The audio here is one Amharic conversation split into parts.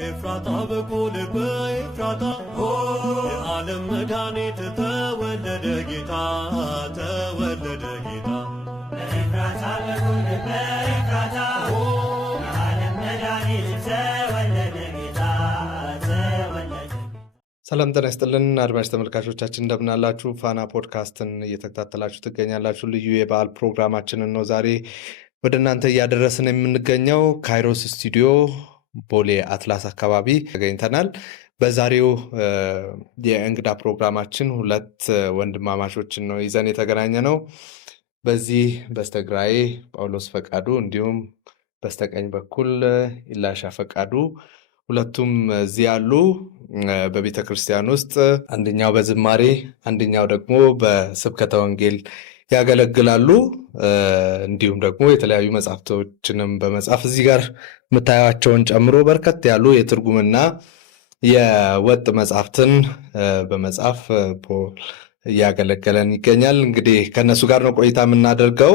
በኤፍራታ በኩል በኤፍራታ የዓለም መድኃኒት ተወለደ ጌታ ተወለደ ጌታ በኤፍራታ በኩል በኤፍራታ የዓለም መድኃኒት ተወለደ ጌታ ተወለደ። ሰላም ጤና ይስጥልን አድማጭ ተመልካቾቻችን እንደምናላችሁ። ፋና ፖድካስትን እየተከታተላችሁ ትገኛላችሁ። ልዩ የበዓል ፕሮግራማችንን ነው ዛሬ ወደ እናንተ እያደረስን የምንገኘው ካይሮስ ስቱዲዮ ቦሌ አትላስ አካባቢ ተገኝተናል። በዛሬው የእንግዳ ፕሮግራማችን ሁለት ወንድማማቾችን ነው ይዘን የተገናኘ ነው። በዚህ በስተግራዬ ጳውሎስ ፈቃዱ እንዲሁም በስተቀኝ በኩል ኢላሻ ፈቃዱ ሁለቱም እዚህ ያሉ። በቤተ ክርስቲያን ውስጥ አንደኛው በዝማሬ አንደኛው ደግሞ በስብከተ ወንጌል ያገለግላሉ። እንዲሁም ደግሞ የተለያዩ መጽሐፍቶችንም በመጻፍ እዚህ ጋር የምታዩቸውን ጨምሮ በርከት ያሉ የትርጉምና የወጥ መጽሐፍትን በመጻፍ እያገለገለን ይገኛል። እንግዲህ ከነሱ ጋር ነው ቆይታ የምናደርገው።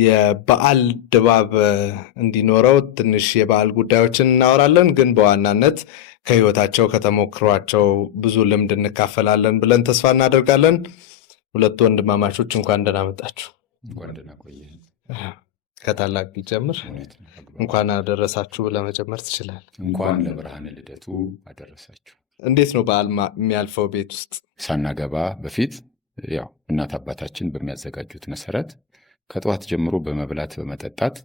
የበዓል ድባብ እንዲኖረው ትንሽ የበዓል ጉዳዮችን እናወራለን፣ ግን በዋናነት ከህይወታቸው ከተሞክሯቸው ብዙ ልምድ እንካፈላለን ብለን ተስፋ እናደርጋለን። ሁለቱ ወንድማማቾች እንኳን ደህና መጣችሁ። ከታላቅ ጀምር እንኳን አደረሳችሁ ብለህ መጀመር ትችላለህ። እንኳን ለብርሃነ ልደቱ አደረሳችሁ። እንዴት ነው በዓል የሚያልፈው ቤት ውስጥ? ሳናገባ በፊት ያው እናት አባታችን በሚያዘጋጁት መሰረት ከጠዋት ጀምሮ በመብላት በመጠጣት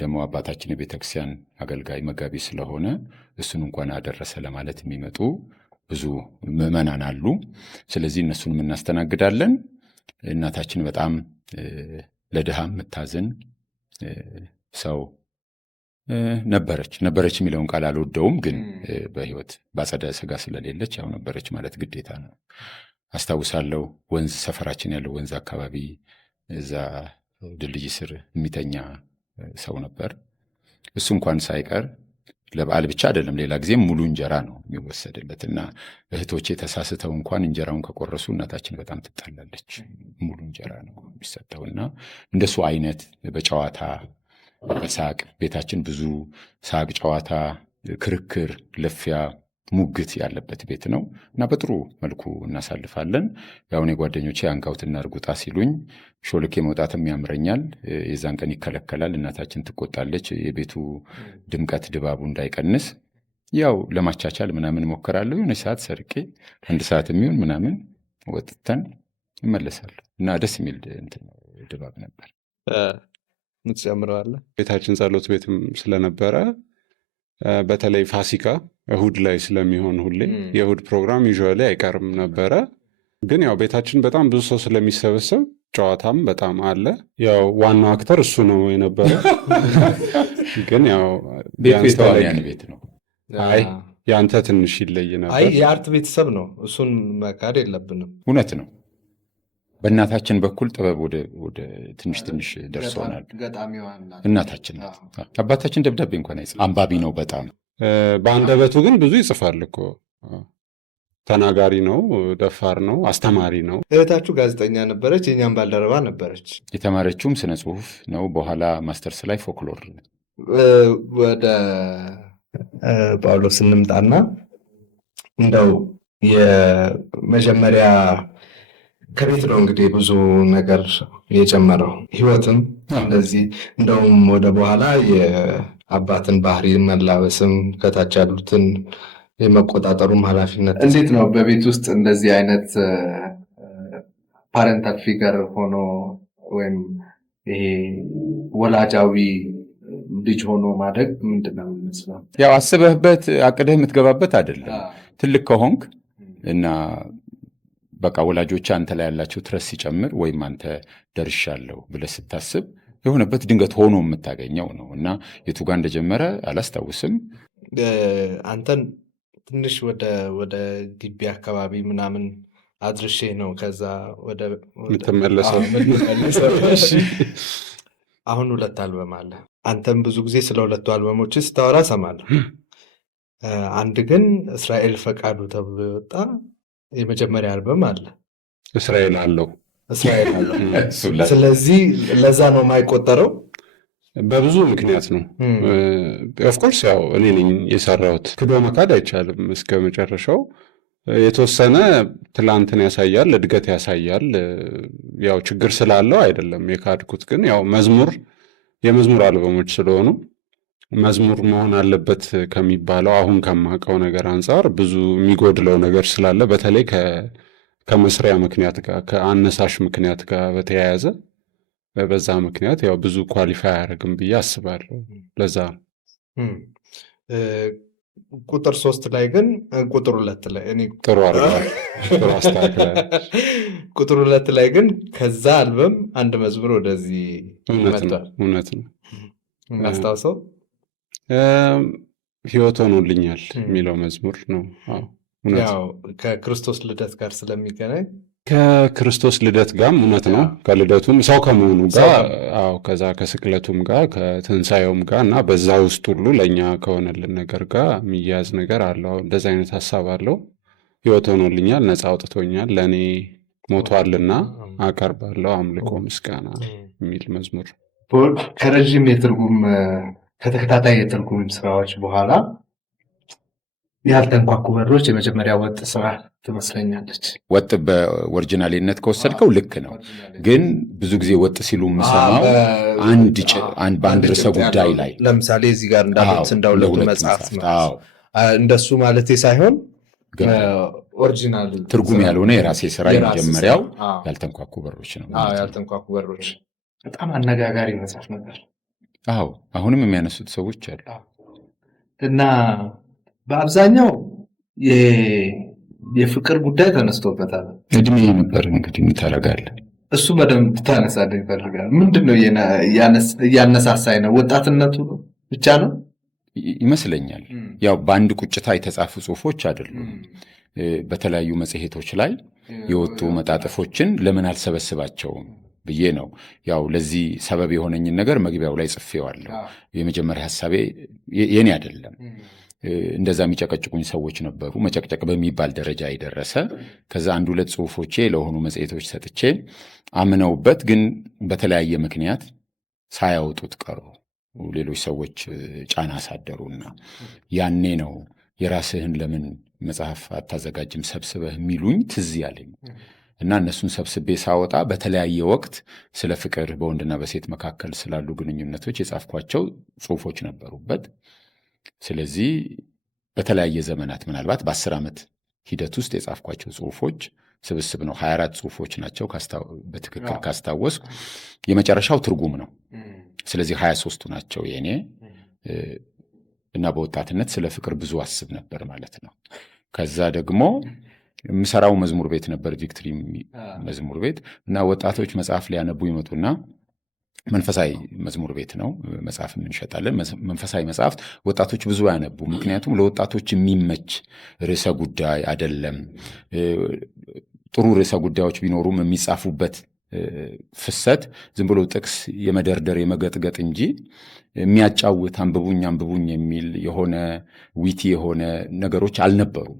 ደግሞ አባታችን የቤተክርስቲያን አገልጋይ መጋቢ ስለሆነ እሱን እንኳን አደረሰ ለማለት የሚመጡ ብዙ ምዕመናን አሉ። ስለዚህ እነሱን እናስተናግዳለን። እናታችን በጣም ለድሃ የምታዝን ሰው ነበረች የሚለውን ቃል አልወደውም፣ ግን በህይወት ባጸደ ስጋ ስለሌለች ያው ነበረች ማለት ግዴታ ነው። አስታውሳለሁ ወንዝ ሰፈራችን ያለው ወንዝ አካባቢ እዛ ድልድይ ስር የሚተኛ ሰው ነበር። እሱ እንኳን ሳይቀር ለበዓል ብቻ አይደለም ሌላ ጊዜም ሙሉ እንጀራ ነው የሚወሰድለት እና እህቶቼ ተሳስተው እንኳን እንጀራውን ከቆረሱ እናታችን በጣም ትጣላለች። ሙሉ እንጀራ ነው የሚሰጠው እና እንደሱ አይነት በጨዋታ በሳቅ ቤታችን ብዙ ሳቅ፣ ጨዋታ፣ ክርክር፣ ለፊያ፣ ሙግት ያለበት ቤት ነው እና በጥሩ መልኩ እናሳልፋለን። ያው እኔ ጓደኞቼ አንጋውትና እርጉጣ ሲሉኝ ሾልኬ መውጣትም ያምረኛል። የዛን ቀን ይከለከላል። እናታችን ትቆጣለች። የቤቱ ድምቀት ድባቡ እንዳይቀንስ ያው ለማቻቻል ምናምን ሞከራለሁ። የሆነ ሰዓት ሰርቄ 1 ሰዓት የሚሆን ምናምን ወጥተን እመለሳለሁ እና ደስ የሚል ድባብ ነበር። ምትጨምረዋለህ? ቤታችን ጸሎት ቤትም ስለነበረ በተለይ ፋሲካ እሁድ ላይ ስለሚሆን ሁሌ የእሁድ ፕሮግራም ዩዥዋሊ አይቀርም ነበረ። ግን ያው ቤታችን በጣም ብዙ ሰው ስለሚሰበሰብ ጨዋታም በጣም አለ። ያው ዋናው አክተር እሱ ነው የነበረ። ግን ያው ቤት ነው። አይ ያንተ ትንሽ ይለይ ነበር። አይ የአርት ቤተሰብ ነው፣ እሱን መካድ የለብንም። እውነት ነው። በእናታችን በኩል ጥበብ ወደ ትንሽ ደርሶናል። እናታችን አባታችን ደብዳቤ እንኳን አንባቢ ነው በጣም በአንደበቱ ግን ብዙ ይጽፋል እኮ። ተናጋሪ ነው፣ ደፋር ነው፣ አስተማሪ ነው። እህታችሁ ጋዜጠኛ ነበረች፣ የኛም ባልደረባ ነበረች። የተማረችውም ስነ ጽሁፍ ነው። በኋላ ማስተርስ ላይ ፎክሎር። ወደ ጳውሎስ እንምጣና እንደው የመጀመሪያ ከቤት ነው እንግዲህ ብዙ ነገር የጨመረው ህይወትም እንደዚህ እንደውም ወደ በኋላ የአባትን ባህሪ መላበስም ከታች ያሉትን የመቆጣጠሩም ኃላፊነት እንዴት ነው በቤት ውስጥ እንደዚህ አይነት ፓረንታል ፊገር ሆኖ ወይም ይሄ ወላጃዊ ልጅ ሆኖ ማደግ ምንድን ነው የሚመስለው? ያው አስበህበት አቅደህ የምትገባበት አይደለም። ትልቅ ከሆንክ እና በቃ ወላጆች አንተ ላይ ያላቸው ትረስ ሲጨምር ወይም አንተ ደርሻለሁ ብለህ ስታስብ የሆነበት ድንገት ሆኖ የምታገኘው ነው እና የቱ ጋር እንደጀመረ አላስታውስም። አንተን ትንሽ ወደ ግቢ አካባቢ ምናምን አድርሼ ነው ከዛ ወደ የምትመለሰው። አሁን 2 አልበም አለ። አንተም ብዙ ጊዜ ስለ 2 አልበሞች ስታወራ ሰማለሁ። አንድ ግን እስራኤል ፈቃዱ ተብሎ የወጣ የመጀመሪያ አልበም አለ። እስራኤል አለው። ስለዚህ ለዛ ነው የማይቆጠረው። በብዙ ምክንያት ነው። ኦፍኮርስ ያው እኔ ነኝ የሰራሁት፣ ክዶ መካድ አይቻልም። እስከ መጨረሻው የተወሰነ ትላንትን ያሳያል፣ እድገት ያሳያል። ያው ችግር ስላለው አይደለም የካድኩት፣ ግን ያው የመዝሙር አልበሞች ስለሆኑ መዝሙር መሆን አለበት ከሚባለው አሁን ከማውቀው ነገር አንጻር ብዙ የሚጎድለው ነገር ስላለ በተለይ ከመስሪያ ምክንያት ጋር ከአነሳሽ ምክንያት ጋር በተያያዘ በዛ ምክንያት ያው ብዙ ኳሊፋይ አያደርግም ብዬ አስባለሁ። ለዛ ቁጥር 3 ላይ ግን ቁጥር 2 ላይ እኔ ጥሩ አስተካክላል። ቁጥር 2 ላይ ግን ከዛ አልበም አንድ መዝሙር ወደዚህ እውነት ነው እናስታውሰው ህይወት ሆኖልኛል የሚለው መዝሙር ነው። ያው ከክርስቶስ ልደት ጋር ስለሚገናኝ ከክርስቶስ ልደት ጋርም እውነት ነው። ከልደቱም ሰው ከመሆኑ ጋር ከዛ ከስቅለቱም ጋር ከትንሣኤውም ጋር እና በዛ ውስጥ ሁሉ ለእኛ ከሆነልን ነገር ጋር የሚያያዝ ነገር አለው። እንደዚ አይነት ሀሳብ አለው። ህይወት ሆኖልኛል፣ ነፃ አውጥቶኛል፣ ለእኔ ሞቷልና አቀርባለሁ አምልኮ ምስጋና የሚል መዝሙር ከረዥም ከተከታታይ የትርጉም ስራዎች በኋላ ያልተንኳኩ በሮች የመጀመሪያ ወጥ ስራ ትመስለኛለች። ወጥ በኦሪጂናሊነት ከወሰድከው ልክ ነው። ግን ብዙ ጊዜ ወጥ ሲሉ የምሰማው በአንድ ርዕሰ ጉዳይ ላይ ለምሳሌ እዚህ ጋር እንዳሉት እንደሁለቱ መጽሐፍ ነው እንደሱ ማለቴ ሳይሆን ኦሪጂናል ትርጉም ያልሆነ የራሴ ስራ የመጀመሪያው ያልተንኳኩ በሮች ነው። ያልተንኳኩ በሮች በጣም አነጋጋሪ መጽሐፍ ነበር። አሁንም የሚያነሱት ሰዎች አሉ እና በአብዛኛው የፍቅር ጉዳይ ተነስቶበታል። እድሜ ነበር እንግዲህ ታደርጋለህ። እሱ በደንብ ታነሳለህ ይፈልጋል። ምንድነው እያነሳሳይ ነው? ወጣትነቱ ብቻ ነው ይመስለኛል። ያው በአንድ ቁጭታ የተጻፉ ጽሁፎች አይደሉም። በተለያዩ መጽሔቶች ላይ የወጡ መጣጥፎችን ለምን አልሰበስባቸውም ብዬ ነው። ያው ለዚህ ሰበብ የሆነኝን ነገር መግቢያው ላይ ጽፌዋለሁ። የመጀመሪያ ሀሳቤ የኔ አይደለም። እንደዛ የሚጨቀጭቁኝ ሰዎች ነበሩ። መጨቅጨቅ በሚባል ደረጃ የደረሰ ከዛ አንድ ሁለት ጽሁፎቼ ለሆኑ መጽሔቶች ሰጥቼ አምነውበት ግን በተለያየ ምክንያት ሳያወጡት ቀሩ። ሌሎች ሰዎች ጫና አሳደሩና ያኔ ነው የራስህን ለምን መጽሐፍ አታዘጋጅም ሰብስበህ የሚሉኝ ትዝ ያለኝ እና እነሱን ሰብስቤ ሳወጣ በተለያየ ወቅት ስለ ፍቅር በወንድና በሴት መካከል ስላሉ ግንኙነቶች የጻፍኳቸው ጽሁፎች ነበሩበት። ስለዚህ በተለያየ ዘመናት ምናልባት በ10 ዓመት ሂደት ውስጥ የጻፍኳቸው ጽሁፎች ስብስብ ነው። 24 ጽሁፎች ናቸው በትክክል ካስታወስኩ። የመጨረሻው ትርጉም ነው። ስለዚህ 23ቱ ናቸው የኔ እና በወጣትነት ስለ ፍቅር ብዙ አስብ ነበር ማለት ነው። ከዛ ደግሞ የምሰራው መዝሙር ቤት ነበር፣ ቪክትሪ መዝሙር ቤት እና ወጣቶች መጽሐፍ ሊያነቡ ይመጡና መንፈሳዊ መዝሙር ቤት ነው፣ መጽሐፍ እንሸጣለን። መንፈሳዊ መጽሐፍት ወጣቶች ብዙ ያነቡ፣ ምክንያቱም ለወጣቶች የሚመች ርዕሰ ጉዳይ አይደለም። ጥሩ ርዕሰ ጉዳዮች ቢኖሩም የሚጻፉበት ፍሰት ዝም ብሎ ጥቅስ የመደርደር የመገጥገጥ እንጂ የሚያጫውት አንብቡኝ የሚል የሆነ ዊቲ የሆነ ነገሮች አልነበሩም።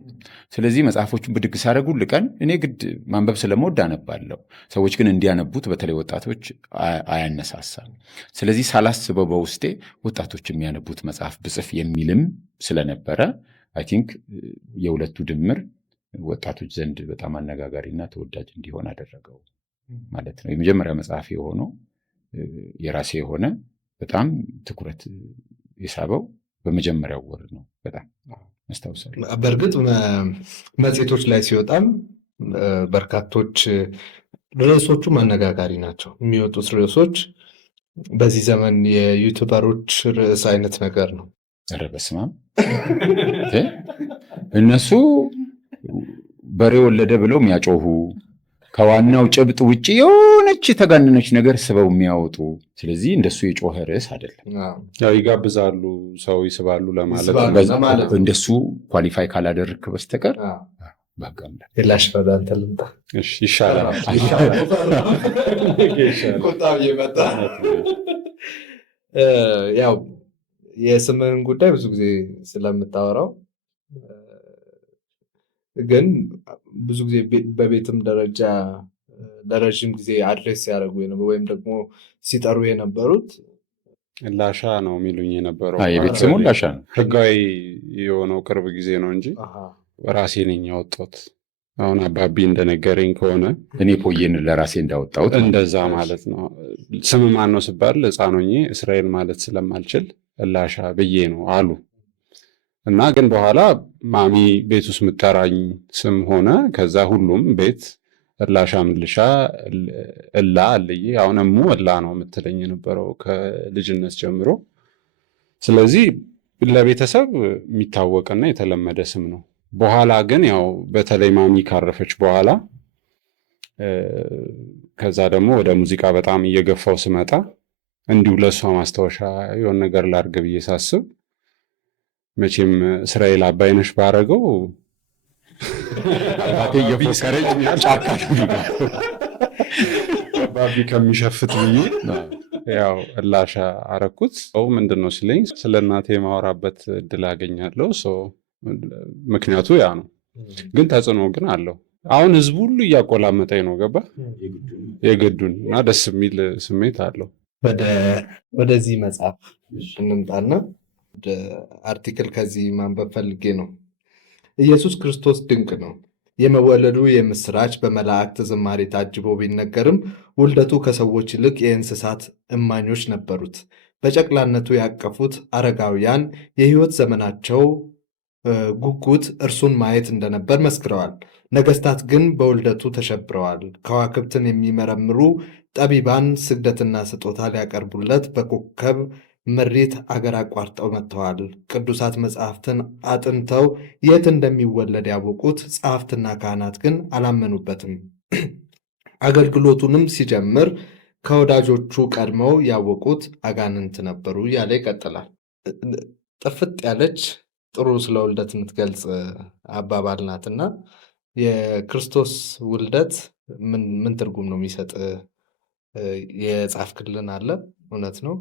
ስለዚህ መጽሐፎቹን ብድግ ሳደርግ ሁል ቀን እኔ ግድ ማንበብ ስለምወድ አነባለሁ። ሰዎች ግን እንዲያነቡት በተለይ ወጣቶች አያነሳሳም። ስለዚህ ሳላስበው በውስጤ ወጣቶች የሚያነቡት መጽሐፍ ብጽፍ የሚልም ስለነበረ አይ ቲንክ የሁለቱ ድምር ወጣቶች ዘንድ በጣም አነጋጋሪና ተወዳጅ እንዲሆን አደረገው ማለት ነው። የመጀመሪያ መጽሐፍ የሆነው የራሴ የሆነ በጣም ትኩረት የሳበው በመጀመሪያው ወር ነው። በጣም አስታውሳለሁ። በእርግጥ መጽሔቶች ላይ ሲወጣም በርካቶች ርዕሶቹ አነጋጋሪ ናቸው። የሚወጡት ርዕሶች በዚህ ዘመን የዩቱበሮች ርዕስ አይነት ነገር ነው። ኧረ በስመ አብ እነሱ በሬ ወለደ ብለው የሚያጮሁ ከዋናው ጭብጥ ውጭ የሆነች የተጋነነች ነገር ስበው የሚያወጡ። ስለዚህ እንደሱ የጮኸ ርዕስ አይደለም። ያው ይጋብዛሉ፣ ሰው ይስባሉ ለማለት እንደሱ ኳሊፋይ ካላደረግክ በስተቀር ላሽ ፈዳንተ ልምጣ ይሻላል። ቁጣው እየመጣ ያው የስምህን ጉዳይ ብዙ ጊዜ ስለምታወራው ግን ብዙ ጊዜ በቤትም ደረጃ ለረዥም ጊዜ አድሬስ ሲያደርጉ ወይም ደግሞ ሲጠሩ የነበሩት ላሻ ነው የሚሉኝ የነበረው። የቤት ስሙ ላሻ ነው። ህጋዊ የሆነው ቅርብ ጊዜ ነው እንጂ ራሴ ነኝ ያወጣሁት። አሁን አባቢ እንደነገረኝ ከሆነ እኔ ፖዬን ለራሴ እንዳወጣሁት እንደዛ ማለት ነው። ስም ማን ነው ስባል ሕፃን ሆኜ እስራኤል ማለት ስለማልችል ላሻ ብዬ ነው አሉ እና ግን በኋላ ማሚ ቤት ውስጥ የምጠራኝ ስም ሆነ። ከዛ ሁሉም ቤት እላሻ ምልሻ እላ አልዬ አሁን እሙ እላ ነው የምትለኝ የነበረው ከልጅነት ጀምሮ። ስለዚህ ለቤተሰብ የሚታወቅና የተለመደ ስም ነው። በኋላ ግን ያው በተለይ ማሚ ካረፈች በኋላ ከዛ ደግሞ ወደ ሙዚቃ በጣም እየገፋው ስመጣ እንዲሁ ለእሷ ማስታወሻ የሆነ ነገር ላድርግ ብዬ ሳስብ መቼም እስራኤል አባይነሽ ባረገው አባቴ እየፎከረኝ ጫካ አባቢ ከሚሸፍት ብዬ ያው እላሻ አረኩት። ምንድን ነው ሲለኝ ስለ እናቴ የማወራበት እድል አገኛለሁ። ምክንያቱ ያ ነው። ግን ተጽዕኖ ግን አለው። አሁን ህዝቡ ሁሉ እያቆላመጠኝ ነው። ገባ የግዱን እና ደስ የሚል ስሜት አለው። ወደዚህ መጽሐፍ እንምጣና አርቲክል ከዚህ ማንበብ ፈልጌ ነው። ኢየሱስ ክርስቶስ ድንቅ ነው። የመወለዱ የምስራች በመላእክት ዝማሬ ታጅቦ ቢነገርም ውልደቱ ከሰዎች ይልቅ የእንስሳት እማኞች ነበሩት። በጨቅላነቱ ያቀፉት አረጋውያን የህይወት ዘመናቸው ጉጉት እርሱን ማየት እንደነበር መስክረዋል። ነገስታት ግን በውልደቱ ተሸብረዋል። ከዋክብትን የሚመረምሩ ጠቢባን ስግደትና ስጦታ ሊያቀርቡለት በኮከብ ምሪት አገር አቋርጠው መጥተዋል። ቅዱሳት መጽሐፍትን አጥንተው የት እንደሚወለድ ያወቁት ጸሐፍትና ካህናት ግን አላመኑበትም። አገልግሎቱንም ሲጀምር ከወዳጆቹ ቀድመው ያወቁት አጋንንት ነበሩ እያለ ይቀጥላል። ጥፍጥ ያለች ጥሩ ስለ ውልደት የምትገልጽ አባባል ናትና የክርስቶስ ውልደት ምን ትርጉም ነው የሚሰጥ? የጻፍክልን አለ። እውነት ነው።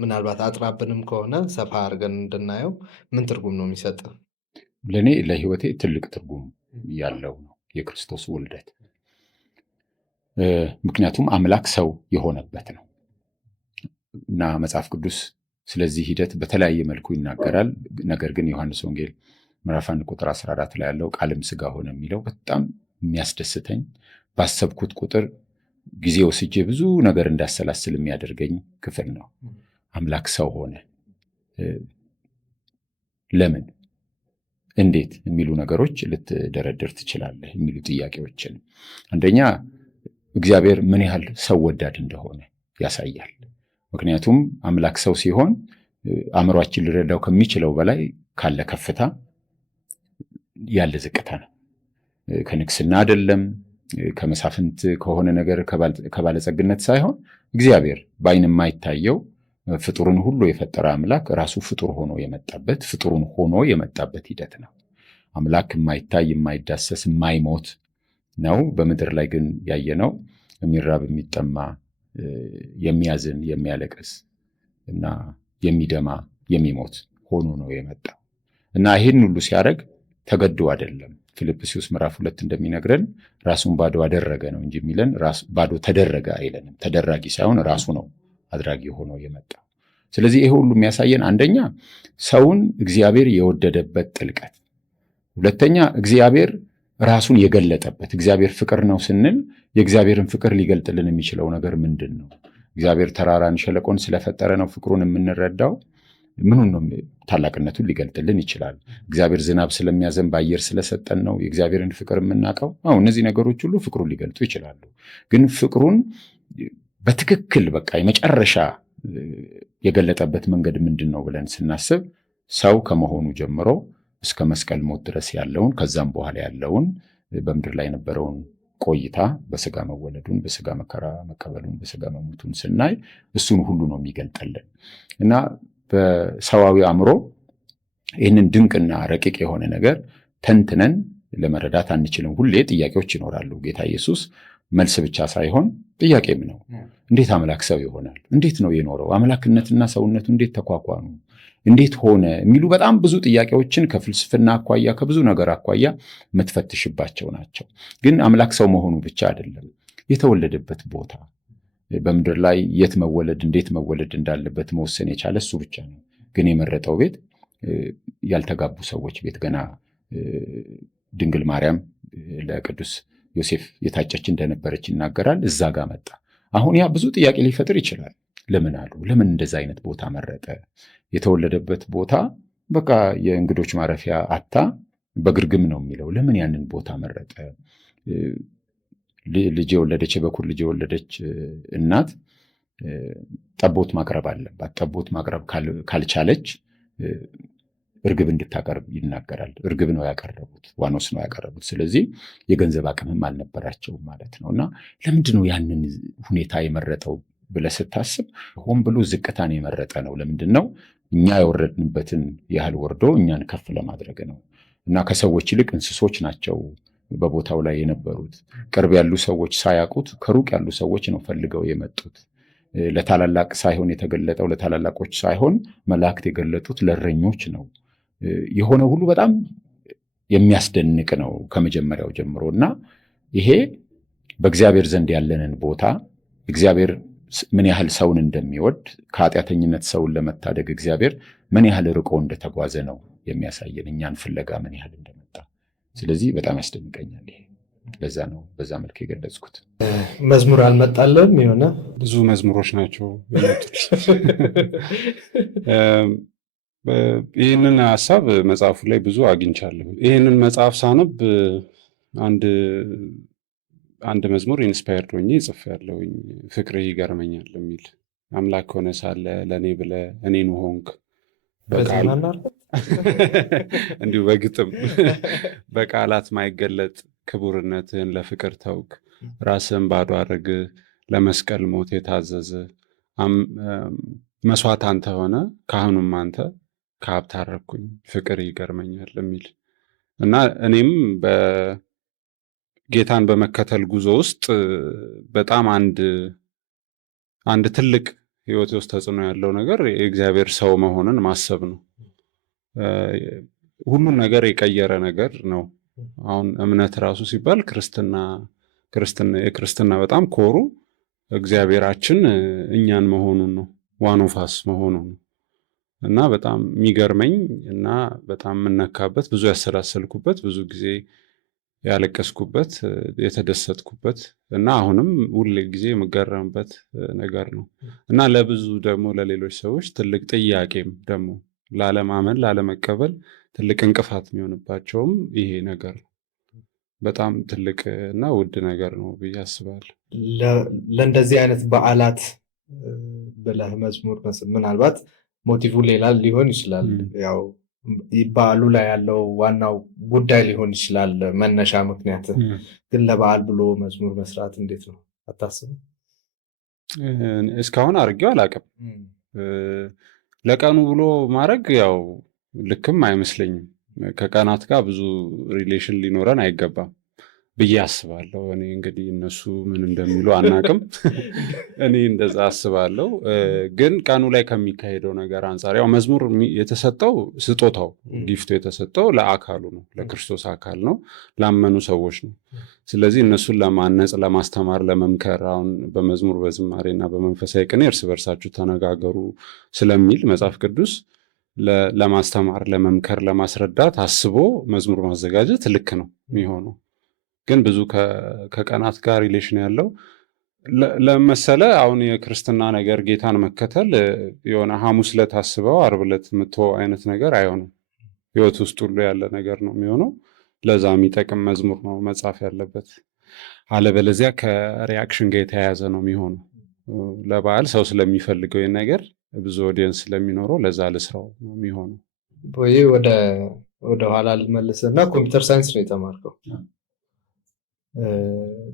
ምናልባት አጥራብንም ከሆነ ሰፋ አድርገን እንድናየው ምን ትርጉም ነው የሚሰጥ? ለእኔ ለህይወቴ ትልቅ ትርጉም ያለው ነው የክርስቶስ ውልደት። ምክንያቱም አምላክ ሰው የሆነበት ነው እና መጽሐፍ ቅዱስ ስለዚህ ሂደት በተለያየ መልኩ ይናገራል። ነገር ግን ዮሐንስ ወንጌል ምዕራፍ 1 ቁጥር 14 ላይ ያለው ቃልም ሥጋ ሆነ የሚለው በጣም የሚያስደስተኝ፣ ባሰብኩት ቁጥር ጊዜ ወስጄ ብዙ ነገር እንዳሰላስል የሚያደርገኝ ክፍል ነው። አምላክ ሰው ሆነ። ለምን፣ እንዴት የሚሉ ነገሮች ልትደረድር ትችላለህ። የሚሉ ጥያቄዎችን አንደኛ እግዚአብሔር ምን ያህል ሰው ወዳድ እንደሆነ ያሳያል። ምክንያቱም አምላክ ሰው ሲሆን አእምሯችን ሊረዳው ከሚችለው በላይ ካለ ከፍታ ያለ ዝቅታ ነው። ከንግስና አይደለም፣ ከመሳፍንት ከሆነ ነገር ከባለጸግነት ሳይሆን እግዚአብሔር በዓይን የማይታየው ፍጡርን ሁሉ የፈጠረ አምላክ ራሱ ፍጡር ሆኖ የመጣበት ፍጡሩን ሆኖ የመጣበት ሂደት ነው። አምላክ የማይታይ የማይዳሰስ የማይሞት ነው። በምድር ላይ ግን ያየነው የሚራብ የሚጠማ የሚያዝን የሚያለቅስ እና የሚደማ የሚሞት ሆኖ ነው የመጣው እና ይህን ሁሉ ሲያደርግ ተገዶ አይደለም። ፊልጵስዩስ ምዕራፍ 2 እንደሚነግረን ራሱን ባዶ አደረገ ነው እንጂ የሚለን ባዶ ተደረገ አይለንም። ተደራጊ ሳይሆን ራሱ ነው አድራጊ ሆኖ የመጣው። ስለዚህ ይሄ ሁሉ የሚያሳየን አንደኛ ሰውን እግዚአብሔር የወደደበት ጥልቀት፣ ሁለተኛ እግዚአብሔር ራሱን የገለጠበት። እግዚአብሔር ፍቅር ነው ስንል የእግዚአብሔርን ፍቅር ሊገልጥልን የሚችለው ነገር ምንድን ነው? እግዚአብሔር ተራራን ሸለቆን ስለፈጠረ ነው ፍቅሩን የምንረዳው? ምኑን ነው? ታላቅነቱን ሊገልጥልን ይችላል። እግዚአብሔር ዝናብ ስለሚያዘንብ አየር ስለሰጠን ነው የእግዚአብሔርን ፍቅር የምናውቀው? እነዚህ ነገሮች ሁሉ ፍቅሩን ሊገልጡ ይችላሉ። ግን ፍቅሩን በትክክል በቃ የመጨረሻ የገለጠበት መንገድ ምንድን ነው ብለን ስናስብ ሰው ከመሆኑ ጀምሮ እስከ መስቀል ሞት ድረስ ያለውን ከዛም በኋላ ያለውን በምድር ላይ የነበረውን ቆይታ በስጋ መወለዱን፣ በስጋ መከራ መቀበሉን፣ በስጋ መሞቱን ስናይ እሱን ሁሉ ነው የሚገልጠልን እና በሰዋዊ አእምሮ ይህንን ድንቅና ረቂቅ የሆነ ነገር ተንትነን ለመረዳት አንችልም። ሁሌ ጥያቄዎች ይኖራሉ። ጌታ ኢየሱስ መልስ ብቻ ሳይሆን ጥያቄም ነው። እንዴት አምላክ ሰው ይሆናል? እንዴት ነው የኖረው? አምላክነትና ሰውነቱ እንዴት ተኳኳኑ? እንዴት ሆነ? የሚሉ በጣም ብዙ ጥያቄዎችን ከፍልስፍና አኳያ ከብዙ ነገር አኳያ የምትፈትሽባቸው ናቸው። ግን አምላክ ሰው መሆኑ ብቻ አይደለም፣ የተወለደበት ቦታ በምድር ላይ የት መወለድ እንዴት መወለድ እንዳለበት መወሰን የቻለ እሱ ብቻ ነው። ግን የመረጠው ቤት ያልተጋቡ ሰዎች ቤት፣ ገና ድንግል ማርያም ለቅዱስ ዮሴፍ የታጨች እንደነበረች ይናገራል። እዛ ጋር መጣ። አሁን ያ ብዙ ጥያቄ ሊፈጥር ይችላል። ለምን አሉ? ለምን እንደዛ አይነት ቦታ መረጠ? የተወለደበት ቦታ በቃ የእንግዶች ማረፊያ አታ በግርግም ነው የሚለው። ለምን ያንን ቦታ መረጠ? ልጅ የወለደች የበኩር ልጅ የወለደች እናት ጠቦት ማቅረብ አለባት። ጠቦት ማቅረብ ካልቻለች እርግብ እንድታቀርብ ይናገራል። እርግብ ነው ያቀረቡት፣ ዋኖስ ነው ያቀረቡት። ስለዚህ የገንዘብ አቅምም አልነበራቸውም ማለት ነው። እና ለምንድን ነው ያንን ሁኔታ የመረጠው ብለህ ስታስብ ሆን ብሎ ዝቅታን የመረጠ ነው። ለምንድን ነው? እኛ የወረድንበትን ያህል ወርዶ እኛን ከፍ ለማድረግ ነው። እና ከሰዎች ይልቅ እንስሶች ናቸው በቦታው ላይ የነበሩት። ቅርብ ያሉ ሰዎች ሳያውቁት ከሩቅ ያሉ ሰዎች ነው ፈልገው የመጡት። ለታላላቅ ሳይሆን የተገለጠው ለታላላቆች ሳይሆን መላእክት የገለጡት ለእረኞች ነው። የሆነ ሁሉ በጣም የሚያስደንቅ ነው ከመጀመሪያው ጀምሮ። እና ይሄ በእግዚአብሔር ዘንድ ያለንን ቦታ እግዚአብሔር ምን ያህል ሰውን እንደሚወድ ከኃጢአተኝነት ሰውን ለመታደግ እግዚአብሔር ምን ያህል ርቆ እንደተጓዘ ነው የሚያሳየን፣ እኛን ፍለጋ ምን ያህል እንደመጣ። ስለዚህ በጣም ያስደንቀኛል ይሄ። ለዛ ነው በዛ መልክ የገለጽኩት። መዝሙር አልመጣለም የሆነ ብዙ መዝሙሮች ናቸው የመጡት። ይህንን ሀሳብ መጽሐፉ ላይ ብዙ አግኝቻለሁ። ይህንን መጽሐፍ ሳነብ አንድ መዝሙር ኢንስፓየርድ ሆኜ ጽፌያለሁኝ። ፍቅርህ ይገርመኛል የሚል አምላክ ሆነ ሳለ ለእኔ ብለህ እኔን ሆንክ፣ እንዲሁ በግጥም በቃላት ማይገለጥ ክቡርነትህን ለፍቅር ተውክ፣ ራስህን ባዶ አድርግ ለመስቀል ሞት የታዘዘ መስዋዕት አንተ ሆነ ካህኑም አንተ ከሀብት አረኩኝ፣ ፍቅር ይገርመኛል የሚል እና እኔም ጌታን በመከተል ጉዞ ውስጥ በጣም አንድ ትልቅ ህይወቴ ውስጥ ተጽዕኖ ያለው ነገር የእግዚአብሔር ሰው መሆንን ማሰብ ነው። ሁሉን ነገር የቀየረ ነገር ነው። አሁን እምነት ራሱ ሲባል የክርስትና በጣም ኮሩ እግዚአብሔራችን እኛን መሆኑን ነው፣ ዋኖፋስ መሆኑን ነው። እና በጣም የሚገርመኝ እና በጣም የምነካበት፣ ብዙ ያሰላሰልኩበት፣ ብዙ ጊዜ ያለቀስኩበት፣ የተደሰትኩበት እና አሁንም ሁሌ ጊዜ የምገረምበት ነገር ነው። እና ለብዙ ደግሞ ለሌሎች ሰዎች ትልቅ ጥያቄም ደግሞ ላለማመን፣ ላለመቀበል ትልቅ እንቅፋት የሚሆንባቸውም ይሄ ነገር ነው። በጣም ትልቅ እና ውድ ነገር ነው ብዬ አስባለሁ። ለእንደዚህ አይነት በዓላት ብለህ መዝሙር ምናልባት ሞቲቭ ሌላ ሊሆን ይችላል። ያው በዓሉ ላይ ያለው ዋናው ጉዳይ ሊሆን ይችላል መነሻ ምክንያት። ግን ለበዓል ብሎ መዝሙር መስራት እንዴት ነው አታስብም? እስካሁን አድርጌው አላውቅም። ለቀኑ ብሎ ማድረግ ያው ልክም አይመስለኝም። ከቀናት ጋር ብዙ ሪሌሽን ሊኖረን አይገባም ብዬ አስባለሁ። እኔ እንግዲህ እነሱ ምን እንደሚሉ አናቅም። እኔ እንደዛ አስባለሁ። ግን ቀኑ ላይ ከሚካሄደው ነገር አንጻር ያው መዝሙር የተሰጠው ስጦታው ጊፍቱ የተሰጠው ለአካሉ ነው፣ ለክርስቶስ አካል ነው፣ ላመኑ ሰዎች ነው። ስለዚህ እነሱን ለማነጽ፣ ለማስተማር፣ ለመምከር አሁን በመዝሙር በዝማሬና በመንፈሳዊ ቅኔ እርስ በርሳችሁ ተነጋገሩ ስለሚል መጽሐፍ ቅዱስ ለማስተማር፣ ለመምከር፣ ለማስረዳት አስቦ መዝሙር ማዘጋጀት ልክ ነው የሚሆነው። ግን ብዙ ከቀናት ጋር ሪሌሽን ያለው ለመሰለ አሁን የክርስትና ነገር ጌታን መከተል የሆነ ሐሙስ ዕለት አስበው ዓርብ ዕለት የምትወው አይነት ነገር አይሆንም። ህይወት ውስጥ ሁሉ ያለ ነገር ነው የሚሆነው። ለዛ የሚጠቅም መዝሙር ነው መጻፍ ያለበት። አለበለዚያ ከሪያክሽን ጋር የተያያዘ ነው የሚሆነው። ለበዓል ሰው ስለሚፈልገው ይህን ነገር ብዙ ኦዲየንስ ስለሚኖረው ለዛ ልስራው ነው የሚሆነው። ወይ ወደ ኋላ ልመልስና ኮምፒውተር ሳይንስ ነው የተማርከው።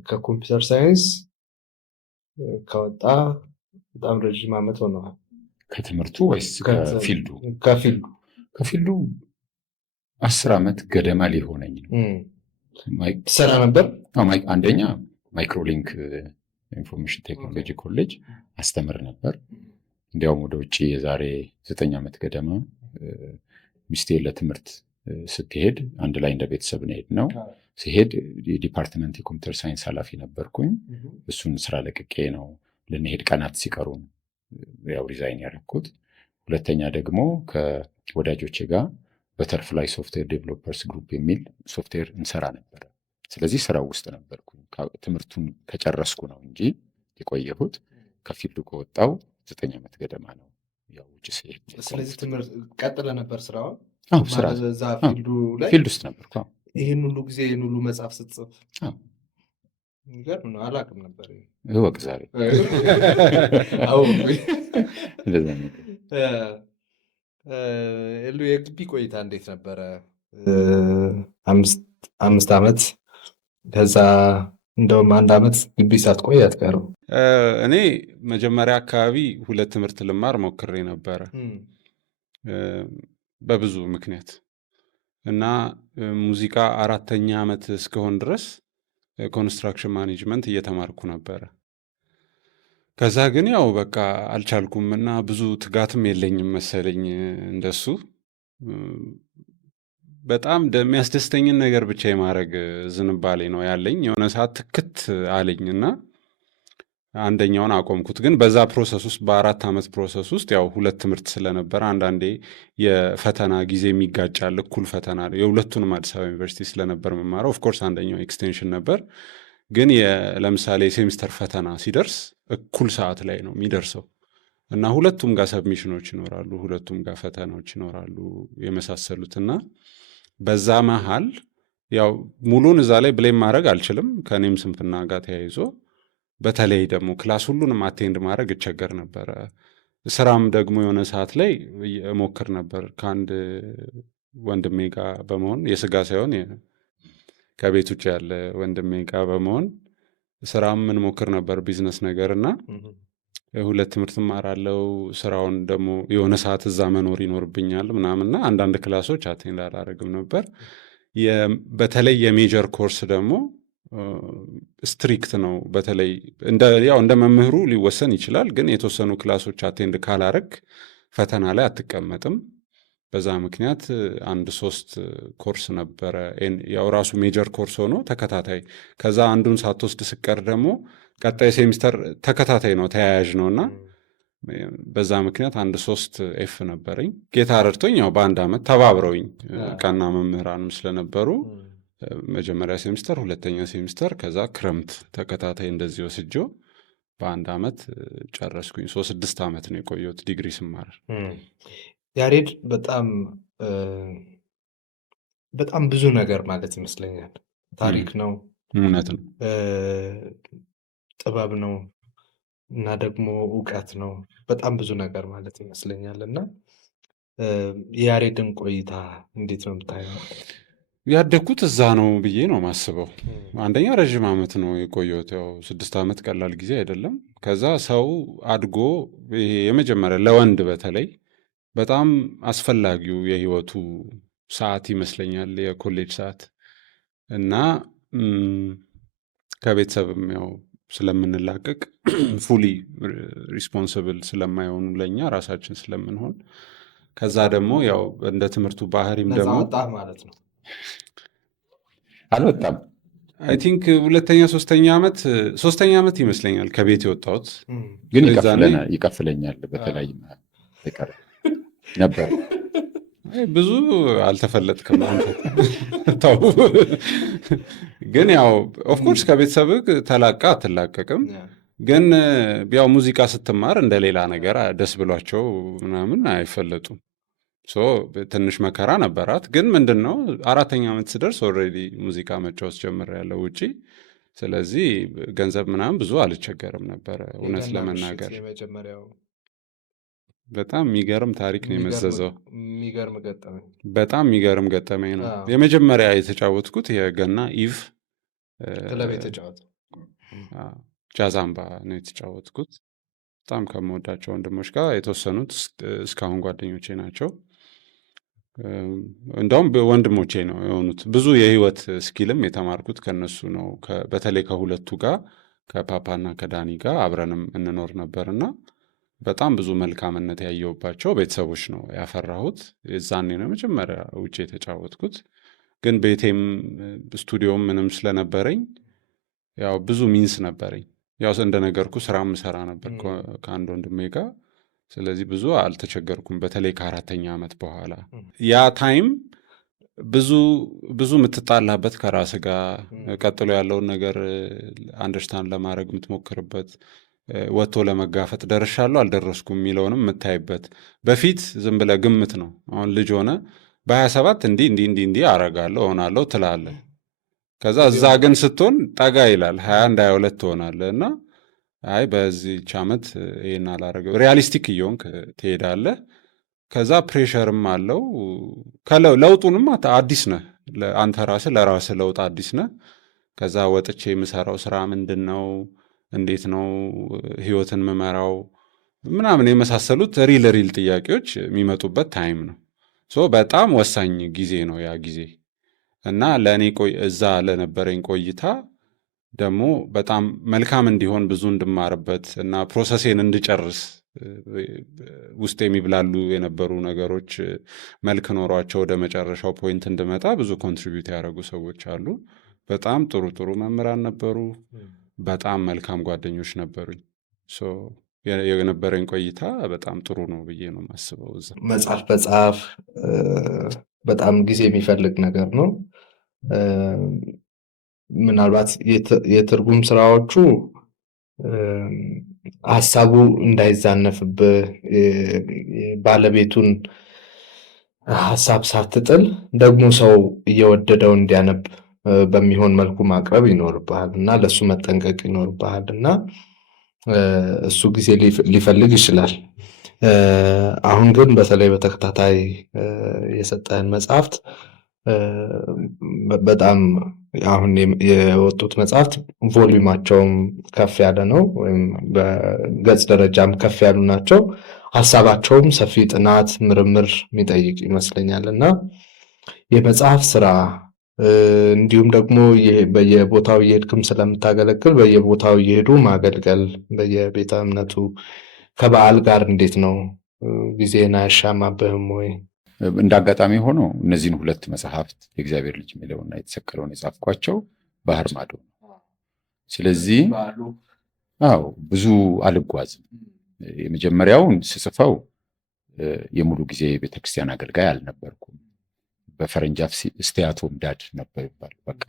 ከኮምፒውተር ሳይንስ ከወጣ በጣም ረጅም ዓመት ሆነዋል። ከትምህርቱ ወይስ ከፊልዱ? ከፊልዱ 10 ዓመት ገደማ ሊሆነኝ ነው። ትሰራ ነበር? አንደኛ ማይክሮሊንክ ኢንፎርሜሽን ቴክኖሎጂ ኮሌጅ አስተምር ነበር። እንዲያውም ወደ ውጭ የዛሬ 9 ዓመት ገደማ ሚስቴ ለትምህርት ስትሄድ አንድ ላይ እንደ ቤተሰብ ሄድ ነው። ሲሄድ የዲፓርትመንት የኮምፒውተር ሳይንስ ኃላፊ ነበርኩኝ። እሱን ስራ ለቅቄ ነው ልንሄድ ቀናት ሲቀሩ ያው ሪዛይን ያደረኩት። ሁለተኛ ደግሞ ከወዳጆቼ ጋር በተርፍላይ ሶፍትዌር ዴቨሎፐርስ ግሩፕ የሚል ሶፍትዌር እንሰራ ነበረ። ስለዚህ ስራው ውስጥ ነበርኩ። ትምህርቱን ከጨረስኩ ነው እንጂ የቆየሁት ከፊልዱ ከወጣው 9 ዓመት ገደማ ነው። ያው ውጭ ሲሄድ ስለዚህ ትምህርት ቀጥለ ነበር ስራው? ስራ እዛ ፊልዱ ላይ ፊልድ ውስጥ ነበርኩ። ይህን ሁሉ ጊዜ ይህን ሁሉ መጽሐፍ ስትጽፍ የሚገርም ነው። አላውቅም ነበር። እወቅ ዛሬ የግቢ ቆይታ እንዴት ነበረ? 5 ዓመት ከዛ እንደውም 1 ዓመት ግቢ ሳትቆይ አትቀርም። እኔ መጀመሪያ አካባቢ 2 ትምህርት ልማር ሞክሬ ነበረ በብዙ ምክንያት እና ሙዚቃ 4ኛ ዓመት እስከሆን ድረስ ኮንስትራክሽን ማኔጅመንት እየተማርኩ ነበረ። ከዛ ግን ያው በቃ አልቻልኩም እና ብዙ ትጋትም የለኝም መሰለኝ እንደሱ በጣም የሚያስደስተኝን ነገር ብቻ የማድረግ ዝንባሌ ነው ያለኝ። የሆነ ሰዓት ትክት አለኝ እና አንደኛውን አቆምኩት። ግን በዛ ፕሮሰስ ውስጥ በ4 ዓመት ፕሮሰስ ውስጥ ያው 2 ትምህርት ስለነበረ አንዳንዴ የፈተና ጊዜ የሚጋጫል። እኩል ፈተና የሁለቱንም አዲስ አበባ ዩኒቨርሲቲ ስለነበር መማረው ኦፍኮርስ አንደኛው ኤክስቴንሽን ነበር። ግን ለምሳሌ የሴሚስተር ፈተና ሲደርስ እኩል ሰዓት ላይ ነው የሚደርሰው እና ሁለቱም ጋር ሰብሚሽኖች ይኖራሉ፣ ሁለቱም ጋር ፈተናዎች ይኖራሉ የመሳሰሉትና በዛ መሃል ያው ሙሉን እዛ ላይ ብሌም ማድረግ አልችልም ከእኔም ስንፍና ጋር ተያይዞ በተለይ ደግሞ ክላስ ሁሉንም አቴንድ ማድረግ እቸገር ነበረ። ስራም ደግሞ የሆነ ሰዓት ላይ እሞክር ነበር ከአንድ ወንድሜ ጋር በመሆን የስጋ ሳይሆን ከቤት ውጭ ያለ ወንድሜ ጋር በመሆን ስራም እንሞክር ነበር ቢዝነስ ነገር እና 2 ትምህርት እማራለሁ። ስራውን ደግሞ የሆነ ሰዓት እዛ መኖር ይኖርብኛል ምናምንና አንዳንድ ክላሶች አቴንድ አላደርግም ነበር። በተለይ የሜጀር ኮርስ ደግሞ ስትሪክት ነው። በተለይ ያው እንደ መምህሩ ሊወሰን ይችላል። ግን የተወሰኑ ክላሶች አቴንድ ካላረግ ፈተና ላይ አትቀመጥም። በዛ ምክንያት 1-3 ኮርስ ነበረ ያው ራሱ ሜጀር ኮርስ ሆኖ ተከታታይ። ከዛ አንዱን ሳትወስድ ስቀር ደግሞ ቀጣይ ሴሚስተር ተከታታይ ነው ተያያዥ ነው እና በዛ ምክንያት 1-3 ኤፍ ነበረኝ። ጌታ ረድቶኝ ያው በ1 ዓመት ተባብረውኝ ቀና መምህራንም ስለነበሩ መጀመሪያ ሴሚስተር፣ 2ኛ ሴሚስተር ከዛ ክረምት ተከታታይ እንደዚህ ወስጄው በ1 ዓመት ጨረስኩኝ። 6 ዓመት ነው የቆየሁት ዲግሪ ስማር። ያሬድ በጣም ብዙ ነገር ማለት ይመስለኛል። ታሪክ ነው፣ እውነት ነው፣ ጥበብ ነው እና ደግሞ እውቀት ነው። በጣም ብዙ ነገር ማለት ይመስለኛል። እና የያሬድን ቆይታ እንዴት ነው የምታየው? ያደግኩት እዛ ነው ብዬ ነው ማስበው። አንደኛ ረዥም ዓመት ነው የቆየሁት። ያው 6 ዓመት ቀላል ጊዜ አይደለም። ከዛ ሰው አድጎ ይሄ የመጀመሪያ ለወንድ በተለይ በጣም አስፈላጊው የህይወቱ ሰዓት ይመስለኛል የኮሌጅ ሰዓት እና ከቤተሰብም ያው ስለምንላቀቅ ፉሊ ሪስፖንስብል ስለማይሆኑ ለእኛ ራሳችን ስለምንሆን ከዛ ደግሞ ያው እንደ ትምህርቱ ባህሪም ደግሞ ወጣህ ማለት ነው። አልወጣም አይ ቲንክ 2ኛ 3ኛ ዓመት ይመስለኛል ከቤት የወጣሁት። ግን ይቀፍለኛል በተለይ ነበር። ብዙ አልተፈለጥክም ተው። ግን ያው ኦፍኮርስ ከቤተሰብ ተላቃ አትላቀቅም። ግን ያው ሙዚቃ ስትማር እንደ ሌላ ነገር ደስ ብሏቸው ምናምን አይፈለጡም። ትንሽ መከራ ነበራት። ግን ምንድን ነው 4ኛ ዓመት ስደርስ ኦልሬዲ ሙዚቃ መጫወት ጀምሬያለሁ ውጪ። ስለዚህ ገንዘብ ምናምን ብዙ አልቸገርም ነበረ እውነት ለመናገር። በጣም የሚገርም ታሪክ ነው የመዘዘው። በጣም የሚገርም ገጠመኝ ነው። የመጀመሪያ የተጫወትኩት የገና ኢቭ ጃዛምባ ነው የተጫወትኩት። በጣም ከምወዳቸው ወንድሞች ጋር የተወሰኑት እስካሁን ጓደኞቼ ናቸው። እንደውም ወንድሞቼ ነው የሆኑት። ብዙ የህይወት ስኪልም የተማርኩት ከነሱ ነው። በተለይ ከሁለቱ ጋር ከፓፓና ከዳኒ ጋር አብረንም እንኖር ነበርና በጣም ብዙ መልካምነት ያየሁባቸው ቤተሰቦች ነው ያፈራሁት። የዛኔ ነው መጀመሪያ ውጭ የተጫወትኩት። ግን ቤቴም ስቱዲዮም ምንም ስለነበረኝ ያው ብዙ ሚንስ ነበረኝ ያው እንደነገርኩ ስራ ምሰራ ነበር ከአንድ ወንድሜ ጋር። ስለዚህ ብዙ አልተቸገርኩም። በተለይ ከአራተኛ ዓመት በኋላ ያ ታይም ብዙ የምትጣላበት ከራስ ጋር ቀጥሎ ያለውን ነገር አንደርስታንድ ለማድረግ የምትሞክርበት ወጥቶ ለመጋፈጥ ደርሻለሁ አልደረስኩም የሚለውንም የምታይበት። በፊት ዝም ብለህ ግምት ነው። አሁን ልጅ ሆነ በ27 እንዲህ አረጋለሁ እሆናለሁ ትላለህ። ከዛ እዛ ግን ስትሆን ጠጋ ይላል 21 22 ትሆናለህ እና አይ በዚህች ዓመት ይሄን አላረገው ሪያሊስቲክ እየሆንክ ትሄዳለህ። ከዛ ፕሬሸርም አለው። ለውጡንም አዲስ ነህ አንተ ራስህ ለራስህ ለውጥ አዲስ ነህ። ከዛ ወጥቼ የምሰራው ስራ ምንድን ነው፣ እንዴት ነው ህይወትን ምመራው ምናምን የመሳሰሉት ሪል ጥያቄዎች የሚመጡበት ታይም ነው። በጣም ወሳኝ ጊዜ ነው ያ ጊዜ እና ለእኔ እዛ ለነበረኝ ቆይታ ደግሞ በጣም መልካም እንዲሆን ብዙ እንድማርበት እና ፕሮሰሴን እንድጨርስ ውስጥ የሚብላሉ የነበሩ ነገሮች መልክ ኖሯቸው ወደ መጨረሻው ፖይንት እንድመጣ ብዙ ኮንትሪቢዩት ያደረጉ ሰዎች አሉ። በጣም ጥሩ መምህራን ነበሩ። በጣም መልካም ጓደኞች ነበሩኝ። የነበረኝ ቆይታ በጣም ጥሩ ነው ብዬ ነው የማስበው። እዛ መጽሐፍ በጣም ጊዜ የሚፈልግ ነገር ነው። ምናልባት የትርጉም ስራዎቹ ሀሳቡ እንዳይዛነፍብህ ባለቤቱን ሀሳብ ሳትጥል ደግሞ ሰው እየወደደው እንዲያነብ በሚሆን መልኩ ማቅረብ ይኖርብሃል እና ለሱ መጠንቀቅ ይኖርብሃል እና እሱ ጊዜ ሊፈልግ ይችላል። አሁን ግን በተለይ በተከታታይ የሰጠህን መጽሐፍት በጣም አሁን የወጡት መጽሐፍት ቮሊዩማቸውም ከፍ ያለ ነው፣ ወይም በገጽ ደረጃም ከፍ ያሉ ናቸው። ሀሳባቸውም ሰፊ ጥናት፣ ምርምር የሚጠይቅ ይመስለኛል እና የመጽሐፍ ስራ እንዲሁም ደግሞ በየቦታው እየሄድክም ስለምታገለግል በየቦታው እየሄዱ ማገልገል በየቤተ እምነቱ ከበዓል ጋር እንዴት ነው? ጊዜን አያሻማብህም ወይ? እንደ አጋጣሚ ሆኖ እነዚህን ሁለት መጽሐፍት የእግዚአብሔር ልጅ የሚለውና የተሰቀለውን የጻፍኳቸው ባህር ማዶ ነው። ስለዚህ ብዙ አልጓዝም። የመጀመሪያውን ስጽፈው የሙሉ ጊዜ ቤተክርስቲያን አገልጋይ አልነበርኩም። በፈረንጅ አፍ ስቴያቶም ዳድ ነበር ይባላል። በቃ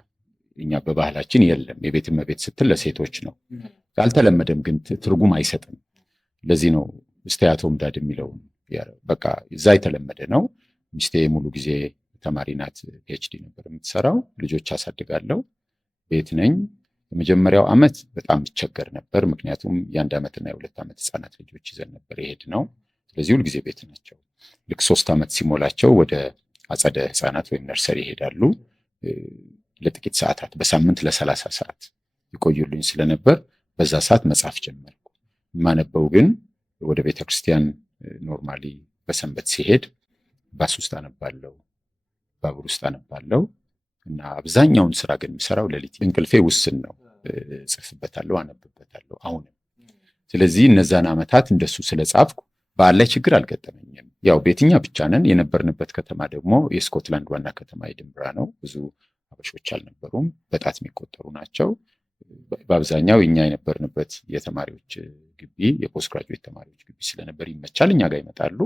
እኛ በባህላችን የለም። የቤት እመቤት ስትል ለሴቶች ነው። አልተለመደም፣ ግን ትርጉም አይሰጥም። ለዚህ ነው ስቴያቶም ዳድ የሚለው። በቃ እዛ የተለመደ ነው። ሚስቴ ሙሉ ጊዜ ተማሪ ናት፣ ፒኤችዲ ነበር የምትሰራው። ልጆች አሳድጋለሁ፣ ቤት ነኝ። የመጀመሪያው ዓመት በጣም ይቸገር ነበር፣ ምክንያቱም የ1 ዓመትና የ2 ዓመት ህፃናት ልጆች ይዘን ነበር የሄድ ነው። ስለዚህ ሁል ጊዜ ቤት ናቸው። ልክ 3 ዓመት ሲሞላቸው ወደ አጸደ ህፃናት ወይም ነርሰሪ ይሄዳሉ። ለጥቂት ሰዓታት በሳምንት ለ30 ሰዓት ይቆዩልኝ ስለነበር በዛ ሰዓት መጽሐፍ ጀመርኩ። የማነበው ግን ወደ ቤተክርስቲያን ኖርማሊ በሰንበት ሲሄድ ባስ ውስጥ አነባለሁ፣ ባቡር ውስጥ አነባለሁ እና አብዛኛውን ስራ ግን የምሰራው ሌሊት። እንቅልፌ ውስን ነው፣ ጽፍበታለሁ፣ አነብበታለሁ አሁንም። ስለዚህ እነዛን ዓመታት እንደሱ ስለጻፍኩ በዓል ላይ ችግር አልገጠመኝም። ያው ቤትኛ ብቻ ነን። የነበርንበት ከተማ ደግሞ የስኮትላንድ ዋና ከተማ ኤድንብራ ነው። ብዙ አበሾች አልነበሩም፣ በጣት የሚቆጠሩ ናቸው። በአብዛኛው እኛ የነበርንበት የተማሪዎች ግቢ የፖስት ግራጁዌት ተማሪዎች ግቢ ስለነበር ይመቻል። እኛ ጋር ይመጣሉ።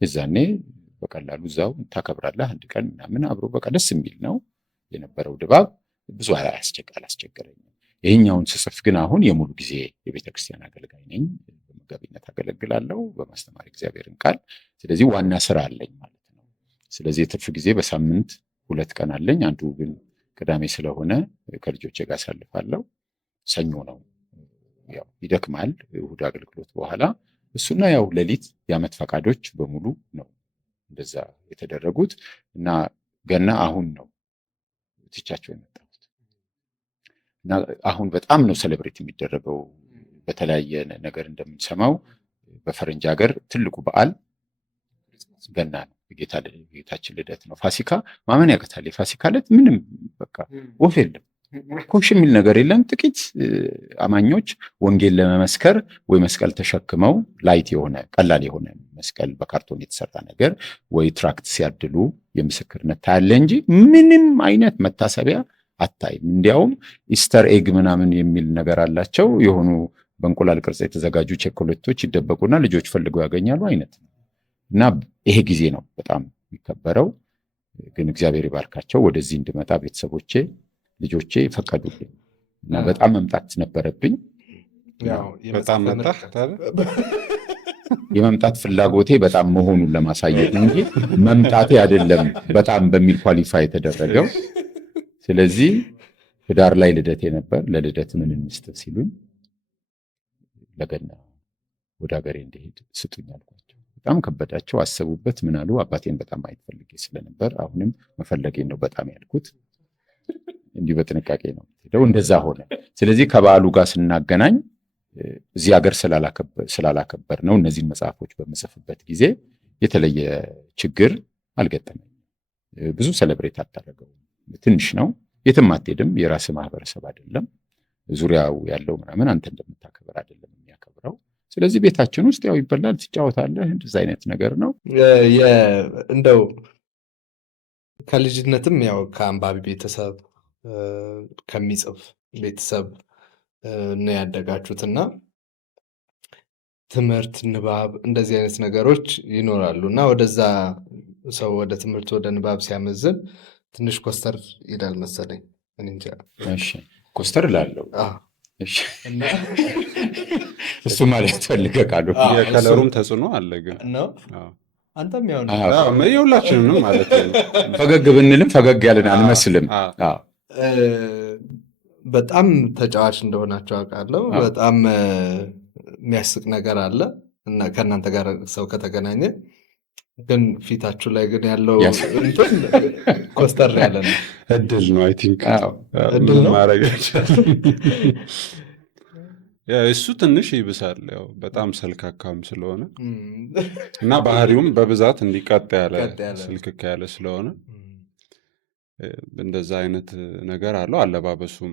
እዛኔ በቀላሉ እዛው ታከብራለህ። አንድ ቀን ምናምን አብሮ በቃ ደስ የሚል ነው የነበረው ድባብ። ብዙ አላስቸገረኝም። ይሄኛውን ስጽፍ ግን አሁን የሙሉ ጊዜ የቤተክርስቲያን አገልጋይ ነኝ። በመጋቢነት አገለግላለሁ፣ በማስተማር እግዚአብሔርን ቃል። ስለዚህ ዋና ስራ አለኝ ማለት ነው። ስለዚህ የትርፍ ጊዜ በሳምንት 2 ቀን አለኝ። አንዱ ግን ቅዳሜ ስለሆነ ከልጆቼ ጋር አሳልፋለሁ። ሰኞ ነው ያው ይደክማል፣ እሑድ አገልግሎት በኋላ እሱና ያው ሌሊት የዓመት ፈቃዶች በሙሉ ነው እንደዛ የተደረጉት እና ገና አሁን ነው ትቻቸው የመጣሁት እና አሁን በጣም ነው ሴሌብሬት የሚደረገው። በተለያየ ነገር እንደምንሰማው በፈረንጅ ሀገር ትልቁ በዓል ገና ነው። ጌታችን ልደት ነው። ፋሲካ ማመን ያቀታል። የፋሲካ ዕለት ምንም በቃ ወፍ የለም፣ ኮሽ የሚል ነገር የለም። ጥቂት አማኞች ወንጌል ለመመስከር ወይ መስቀል ተሸክመው ላይት የሆነ ቀላል የሆነ መስቀል በካርቶን የተሰራ ነገር ወይ ትራክት ሲያድሉ የምስክርነት ታያለ እንጂ ምንም አይነት መታሰቢያ አታይም። እንዲያውም ኢስተር ኤግ ምናምን የሚል ነገር አላቸው። የሆኑ በእንቁላል ቅርጽ የተዘጋጁ ቸኮሌቶች ይደበቁና ልጆች ፈልገው ያገኛሉ አይነት ነው። እና ይሄ ጊዜ ነው በጣም የሚከበረው። ግን እግዚአብሔር ይባርካቸው ወደዚህ እንድመጣ ቤተሰቦቼ፣ ልጆቼ ፈቀዱልኝ እና በጣም መምጣት ነበረብኝ። በጣም መጣህ። የመምጣት ፍላጎቴ በጣም መሆኑን ለማሳየት እንጂ መምጣቴ አይደለም በጣም በሚል ኳሊፋይ የተደረገው። ስለዚህ ህዳር ላይ ልደቴ ነበር። ለልደት ምን እንስጥ ሲሉኝ ለገና ወደ ሀገሬ እንዲሄድ ስጡኝ አልኳቸው። በጣም ከበዳቸው፣ አሰቡበት። ምን አሉ? አባቴን በጣም ማየት ፈልጌ ስለነበር አሁንም መፈለጌን ነው በጣም ያልኩት። እንዲህ በጥንቃቄ ነው ሄደው እንደዛ ሆነ። ስለዚህ ከበዓሉ ጋር ስናገናኝ እዚህ ሀገር ስላላከበር ነው እነዚህን መጽሐፎች በምጽፍበት ጊዜ የተለየ ችግር አልገጠመኝም። ብዙ ሰለብሬት አታደርገው፣ ትንሽ ነው፣ የትም አትሄድም፣ የራስ ማህበረሰብ አይደለም፣ ዙሪያው ያለው ምናምን አንተ እንደምታከብር አይደለም የሚያከብረው። ስለዚህ ቤታችን ውስጥ ያው ይበላል፣ ትጫወታለህ፣ እንደዛ አይነት ነገር ነው። እንደው ከልጅነትም ያው ከአንባቢ ቤተሰብ ከሚጽፍ ቤተሰብ ነው ያደጋችሁትና ትምህርት፣ ንባብ እንደዚህ አይነት ነገሮች ይኖራሉ እና ወደዛ ሰው ወደ ትምህርት ወደ ንባብ ሲያመዝን ትንሽ ኮስተር ይላል መሰለኝ። እንጃ። እሺ ኮስተር ላለው እሱ ማለት ፈልገ ቃሉ የከለሩም ተጽዕኖ አለ ግን ነው። አንተም ያው የሁላችንም ማለት ነው። ፈገግ ብንልም ፈገግ ያለን አልመስልም። በጣም ተጫዋች እንደሆናቸው አውቃለሁ። በጣም የሚያስቅ ነገር አለ እና ከእናንተ ጋር ሰው ከተገናኘ ግን ፊታችሁ ላይ ግን ያለው እንትን ኮስተር ያለ ነው። እድል ነው። አይ ቲንክ እድል ነው ማድረግ እሱ ትንሽ ይብሳል። ያው በጣም ሰልካካም ስለሆነ እና ባህሪውም በብዛት እንዲቀጥ ያለ ስልክክ ያለ ስለሆነ እንደዛ አይነት ነገር አለው። አለባበሱም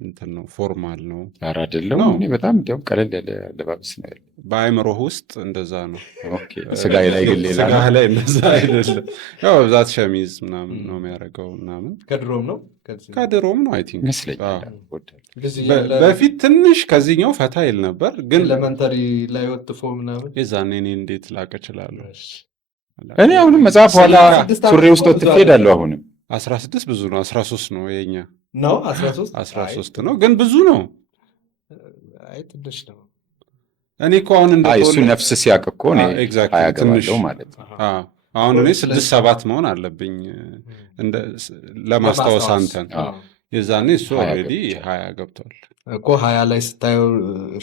እንትን ነው፣ ፎርማል ነው። ኧረ አይደለም፣ እኔ በጣም እንዲያውም ቀለል ያለ አለባበስ ነው ያለው። በአእምሮህ ውስጥ እንደዛ ነው። ኦኬ፣ ስጋዬ ላይ ግን ሌላ ስጋህ ላይ እንደዛ አይደለም። ያው በብዛት ሸሚዝ ምናምን ነው የሚያደርገው ምናምን። ከድሮም ነው ከድሮም ነው አይ ቲንክ ይመስለኛል። በፊት ትንሽ ከዚህኛው ፈታ ይል ነበር፣ ግን ኤሌመንተሪ ላይ ወጥፎ ምናምን የዛኔ እኔ እንዴት ላቅ እችላለሁ? እኔ አሁንም መጽሐፍ ኋላ ሱሪ ውስጥ ወጥፌ ሄዳለሁ። አሁንም 16 ብዙ ነው። 13 ነው የኛ ነው። 13 ነው ግን ብዙ ነው። አይ ትንሽ ነው። እኔ እኮ አሁን እሱ ነፍስ ሲያውቅ እኮ እኔ አያገባለሁ ማለት ነው። አሁን እኔ 6-7 መሆን አለብኝ ለማስታወስ አንተን። የዛኔ እሱ ኦልሬዲ 20 ገብቷል እኮ 20 ላይ ስታየው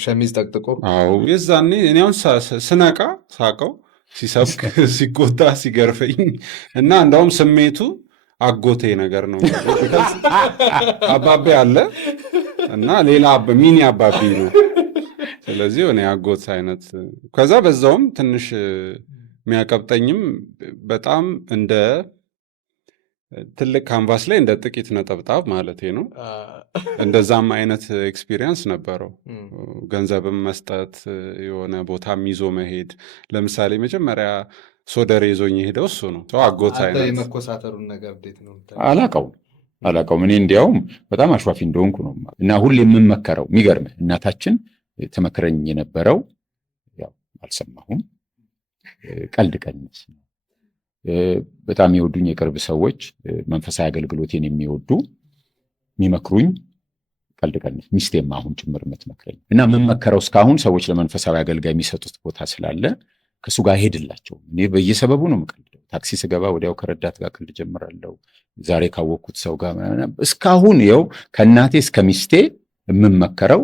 ሸሚዝ ጠቅጥቆ። አዎ የዛኔ እኔ አሁን ስነቃ ሳቀው ሲሰብክ ሲቆጣ ሲገርፈኝ እና እንደውም ስሜቱ አጎቴ ነገር ነው። አባቤ አለ እና ሌላ ሚኒ አባቤ ነው። ስለዚህ እኔ አጎት አይነት ከዛ በዛውም ትንሽ የሚያቀብጠኝም በጣም እንደ ትልቅ ካንቫስ ላይ እንደ ጥቂት ነጠብጣብ ማለቴ ነው። እንደዛም አይነት ኤክስፒሪየንስ ነበረው። ገንዘብም መስጠት፣ የሆነ ቦታም ይዞ መሄድ። ለምሳሌ መጀመሪያ ሶደሬ ይዞኝ የሄደው እሱ ነው። አጎት አይነት የመኮሳተሩን ነገር እንዴት ነው? አላውቀውም። እኔ እንዲያውም በጣም አሽዋፊ እንደሆንኩ ነው እና ሁሌ የምመከረው። የሚገርምህ እናታችን ተመክረኝ የነበረው ያው አልሰማሁም፣ ቀልድ ቀንስ። በጣም የወዱኝ የቅርብ ሰዎች መንፈሳዊ አገልግሎቴን የሚወዱ የሚመክሩኝ ቀልድ ቀንስ፣ ሚስቴም አሁን ጭምር የምትመክረኝ እና የምመከረው እስካሁን ሰዎች ለመንፈሳዊ አገልጋይ የሚሰጡት ቦታ ስላለ ከእሱ ጋር ሄድላቸው። እኔ በየሰበቡ ነው የምቀልደው። ታክሲ ስገባ ወዲያው ከረዳት ጋር ቀልድ ጀምራለሁ። ዛሬ ካወቅኩት ሰው ጋር እስካሁን ይኸው ከእናቴ እስከ ሚስቴ የምመከረው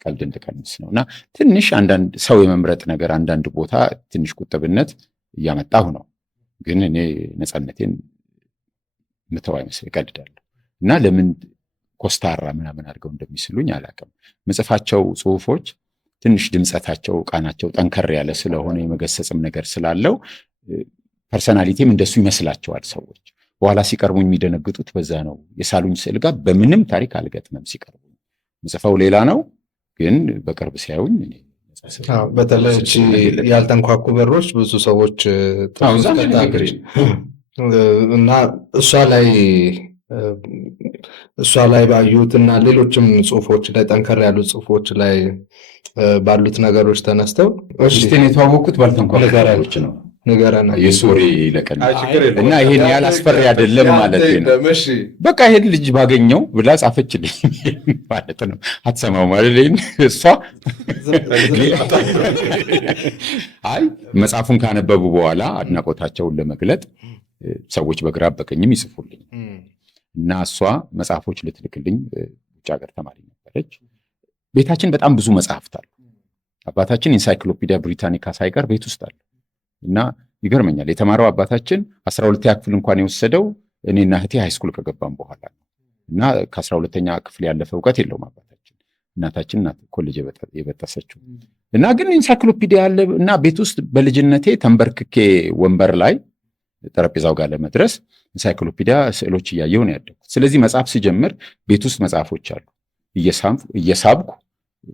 ቀልድ እንድቀንስ ነው እና ትንሽ አንዳንድ ሰው የመምረጥ ነገር አንዳንድ ቦታ ትንሽ ቁጥብነት እያመጣሁ ነው። ግን እኔ ነፃነቴን ምተው አይመስል እቀልዳለሁ እና ለምን ኮስታራ ምናምን አድርገው እንደሚስሉኝ አላውቅም። መጽፋቸው ጽሁፎች ትንሽ ድምፀታቸው ቃናቸው ጠንከር ያለ ስለሆነ የመገሰጽም ነገር ስላለው ፐርሰናሊቲም እንደሱ ይመስላቸዋል ሰዎች። በኋላ ሲቀርቡኝ የሚደነግጡት በዛ ነው። የሳሉኝ ስዕል ጋር በምንም ታሪክ አልገጥምም። ሲቀርቡኝ ምጽፈው ሌላ ነው፣ ግን በቅርብ ሲያዩኝ በተለይ ያልተንኳኩ በሮች ብዙ ሰዎች እና እሷ ላይ እሷ ላይ ባዩት እና ሌሎችም ጽሁፎች ላይ ጠንከር ያሉ ጽሁፎች ላይ ባሉት ነገሮች ተነስተው ውስጤን የተዋወቅኩት ባልተንኳ ነገሮች ነው። ንገረን። የሶሪ ለቀን እና ይሄን ያህል አስፈሪ አይደለም ማለት ነው። በቃ ይሄን ልጅ ባገኘው ብላ ጻፈችልኝ ማለት ነው። አትሰማው ማለት እሷ አይ መጽሐፉን ካነበቡ በኋላ አድናቆታቸውን ለመግለጥ ሰዎች በግራ በቀኝም ይጽፉልኝ እና እሷ መጽሐፎች ልትልክልኝ ውጭ ሀገር ተማሪ ነበረች። ቤታችን በጣም ብዙ መጽሐፍት አሉ። አባታችን ኢንሳይክሎፒዲያ ብሪታኒካ ሳይቀር ቤት ውስጥ አለ እና ይገርመኛል። የተማረው አባታችን 12ኛ ክፍል እንኳን የወሰደው እኔና እህቴ ሃይስኩል ከገባን በኋላ እና ከ12ኛ ክፍል ያለፈ እውቀት የለውም አባታችን። እናታችን ናት ኮሌጅ የበጠሰችው እና ግን ኢንሳይክሎፒዲያ ያለ እና ቤት ውስጥ በልጅነቴ ተንበርክኬ ወንበር ላይ ጠረጴዛው ጋር ለመድረስ ኢንሳይክሎፒዲያ ስዕሎች እያየሁ ነው ያደግኩት። ስለዚህ መጽሐፍ ሲጀምር ቤት ውስጥ መጽሐፎች አሉ። እየሳብኩ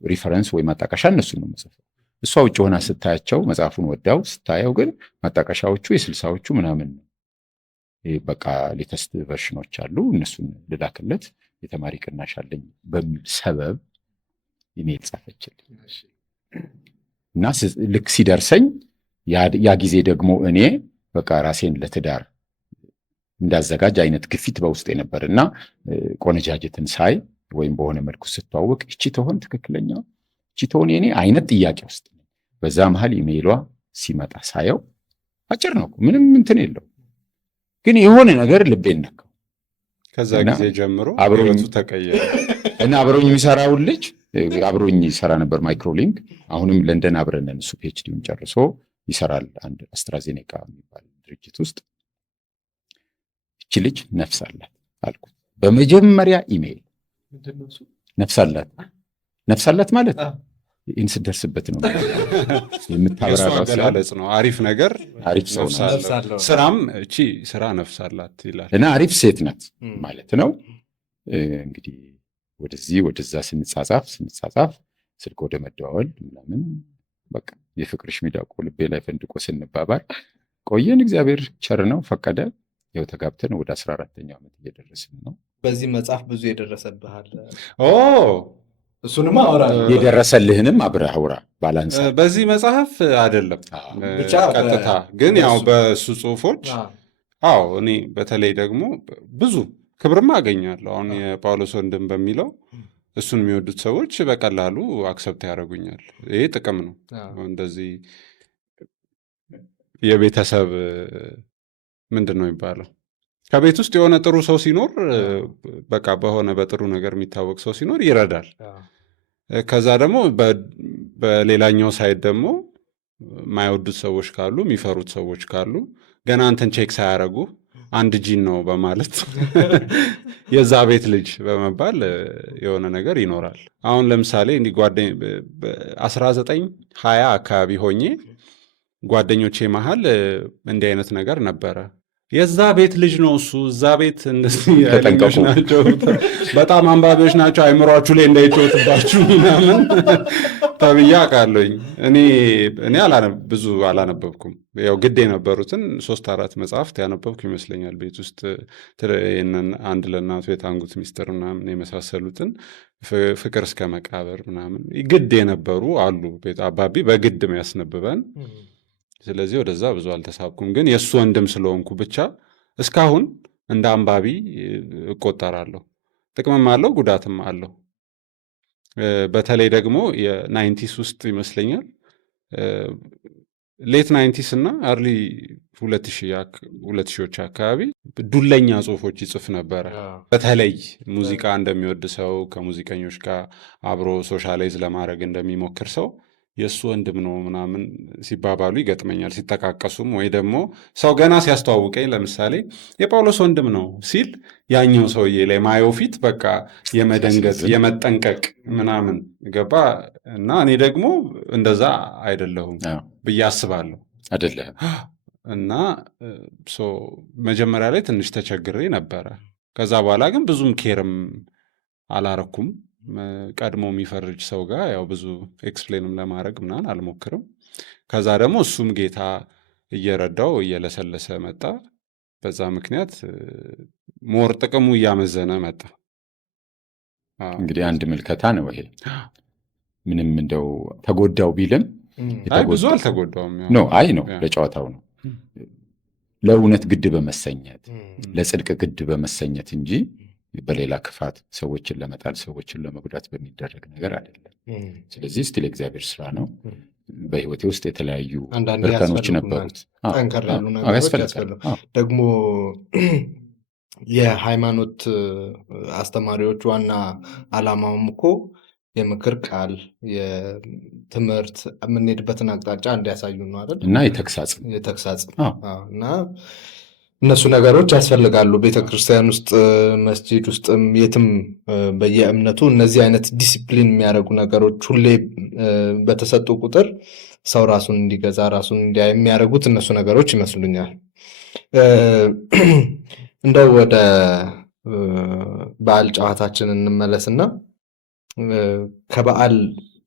ሪፈረንስ ወይ ማጣቀሻ እነሱን ነው መጽሐፍ። እሷ ውጭ ሆና ስታያቸው መጽሐፉን ወዳው ስታየው ግን ማጣቀሻዎቹ የ60ዎቹ ምናምን ነው። በቃ ሌተስት ቨርሽኖች አሉ። እነሱን ልላክለት የተማሪ ቅናሽ አለኝ በሚል ሰበብ ኢሜል ጻፈችልኝ እና ልክ ሲደርሰኝ ያ ጊዜ ደግሞ እኔ በቃ ራሴን ለትዳር እንዳዘጋጅ አይነት ግፊት በውስጤ ነበር እና ቆነጃጅትን ሳይ ወይም በሆነ መልኩ ስተዋወቅ እቺ ተሆን ትክክለኛ እቺ ተሆን የኔ አይነት ጥያቄ ውስጥ በዛ መሃል ኢሜይሏ ሲመጣ ሳየው አጭር ነው፣ ምንም እንትን የለው፣ ግን የሆነ ነገር ልቤን ነካው። ከዛ ጊዜ ጀምሮ ህይወቱ ተቀየረ እና አብሮኝ የሚሰራውን ልጅ አብሮኝ ይሰራ ነበር ማይክሮሊንክ። አሁንም ለንደን አብረነን እሱ ፒኤችዲውን ጨርሶ ይሰራል አንድ አስትራዜኔካ የሚባል ድርጅት ውስጥ። እቺ ልጅ ነፍስ አላት አልኩት በመጀመሪያ ኢሜይል። ነፍስ አላት ማለት ይህን ስደርስበት ነው የምታበራራው። አገላለጽ ነው። አሪፍ ነገር አሪፍ ሰው ስራም እቺ ስራ ነፍስ አላት ይላል እና አሪፍ ሴት ናት ማለት ነው። እንግዲህ ወደዚህ ወደዛ ስንጻጻፍ ስልክ ወደ መደዋወል ምናምን በቃ የፍቅርሽ ሚዳቆ ልቤ ላይ ፈንድቆ ስንባባል ቆየን። እግዚአብሔር ቸር ነው ፈቀደ። ያው ተጋብተን ወደ 14ኛው ዓመት እየደረስን ነው። በዚህ መጽሐፍ ብዙ የደረሰብሃል። እሱንማ አወራለሁ። የደረሰልህንም አብረህ አውራ። ባላንስ በዚህ መጽሐፍ አይደለም ብቻ ቀጥታ ግን ያው በእሱ ጽሁፎች እኔ በተለይ ደግሞ ብዙ ክብርማ አገኛለሁ። አሁን የጳውሎስ ወንድም በሚለው እሱን የሚወዱት ሰዎች በቀላሉ አክሰፕት ያደርጉኛል። ይሄ ጥቅም ነው። እንደዚህ የቤተሰብ ምንድን ነው የሚባለው? ከቤት ውስጥ የሆነ ጥሩ ሰው ሲኖር በቃ በሆነ በጥሩ ነገር የሚታወቅ ሰው ሲኖር ይረዳል። ከዛ ደግሞ በሌላኛው ሳይድ ደግሞ የማይወዱት ሰዎች ካሉ፣ የሚፈሩት ሰዎች ካሉ ገና አንተን ቼክ ሳያደርጉ አንድ ጂን ነው በማለት የዛ ቤት ልጅ በመባል የሆነ ነገር ይኖራል። አሁን ለምሳሌ እንዲህ 1920 አካባቢ ሆኜ ጓደኞቼ መሃል እንዲህ አይነት ነገር ነበረ። የዛ ቤት ልጅ ነው እሱ፣ እዛ ቤት እንደዚህ ያለኞች ናቸው፣ በጣም አንባቢዎች ናቸው፣ አይምሯችሁ ላይ እንዳይጮትባችሁ ምናምን ተብዬ አውቃለሁኝ። እኔ ብዙ አላነበብኩም። ያው ግድ የነበሩትን 3-4 መጽሐፍት ያነበብኩ ይመስለኛል። ቤት ውስጥ አንድ ለእናቱ የታንጉት ሚስጥር ምናምን የመሳሰሉትን፣ ፍቅር እስከ መቃብር ምናምን ግድ የነበሩ አሉ። ቤት አባቢ በግድ የሚያስነብበን። ስለዚህ ወደዛ ብዙ አልተሳብኩም። ግን የእሱ ወንድም ስለሆንኩ ብቻ እስካሁን እንደ አንባቢ እቆጠራለሁ። ጥቅምም አለው ጉዳትም አለው። በተለይ ደግሞ የ90ስ ውስጥ ይመስለኛል ሌት 90ስ እና አርሊ 2000ዎች አካባቢ ዱለኛ ጽሁፎች ይጽፍ ነበረ። በተለይ ሙዚቃ እንደሚወድ ሰው፣ ከሙዚቀኞች ጋር አብሮ ሶሻላይዝ ለማድረግ እንደሚሞክር ሰው የእሱ ወንድም ነው ምናምን ሲባባሉ ይገጥመኛል። ሲጠቃቀሱም ወይ ደግሞ ሰው ገና ሲያስተዋውቀኝ ለምሳሌ የጳውሎስ ወንድም ነው ሲል ያኛው ሰውዬ ላይ ማየው ፊት በቃ የመደንገጥ የመጠንቀቅ ምናምን ገባ እና እኔ ደግሞ እንደዛ አይደለሁም ብዬ አስባለሁ። አይደለም እና መጀመሪያ ላይ ትንሽ ተቸግሬ ነበረ። ከዛ በኋላ ግን ብዙም ኬርም አላረኩም። ቀድሞ የሚፈርጅ ሰው ጋር ያው ብዙ ኤክስፕሌንም ለማድረግ ምናምን አልሞክርም። ከዛ ደግሞ እሱም ጌታ እየረዳው እየለሰለሰ መጣ። በዛ ምክንያት ሞር ጥቅሙ እያመዘነ መጣ። እንግዲህ አንድ ምልከታ ነው ይሄ። ምንም እንደው ተጎዳው ቢልም ብዙ አልተጎዳውም ነው። አይ ነው ለጨዋታው ነው፣ ለእውነት ግድ በመሰኘት ለጽድቅ ግድ በመሰኘት እንጂ በሌላ ክፋት ሰዎችን ለመጣል ሰዎችን ለመጉዳት በሚደረግ ነገር አይደለም። ስለዚህ ስቲል የእግዚአብሔር ስራ ነው። በህይወቴ ውስጥ የተለያዩ እርከኖች ነበሩት። ጠንከር ያሉ ነገሮች ያስፈልጋሉ። ደግሞ የሃይማኖት አስተማሪዎች ዋና ዓላማውም እኮ የምክር ቃል፣ የትምህርት የምንሄድበትን አቅጣጫ እንዲያሳዩ ነው አይደል? እና የተግሳጽ እና እነሱ ነገሮች ያስፈልጋሉ። ቤተክርስቲያን ውስጥ፣ መስጂድ ውስጥም፣ የትም በየእምነቱ እነዚህ አይነት ዲሲፕሊን የሚያደርጉ ነገሮች ሁሌ በተሰጡ ቁጥር ሰው ራሱን እንዲገዛ ራሱን እንዲያይ የሚያደርጉት እነሱ ነገሮች ይመስሉኛል። እንደው ወደ በዓል ጨዋታችን እንመለስና ከበዓል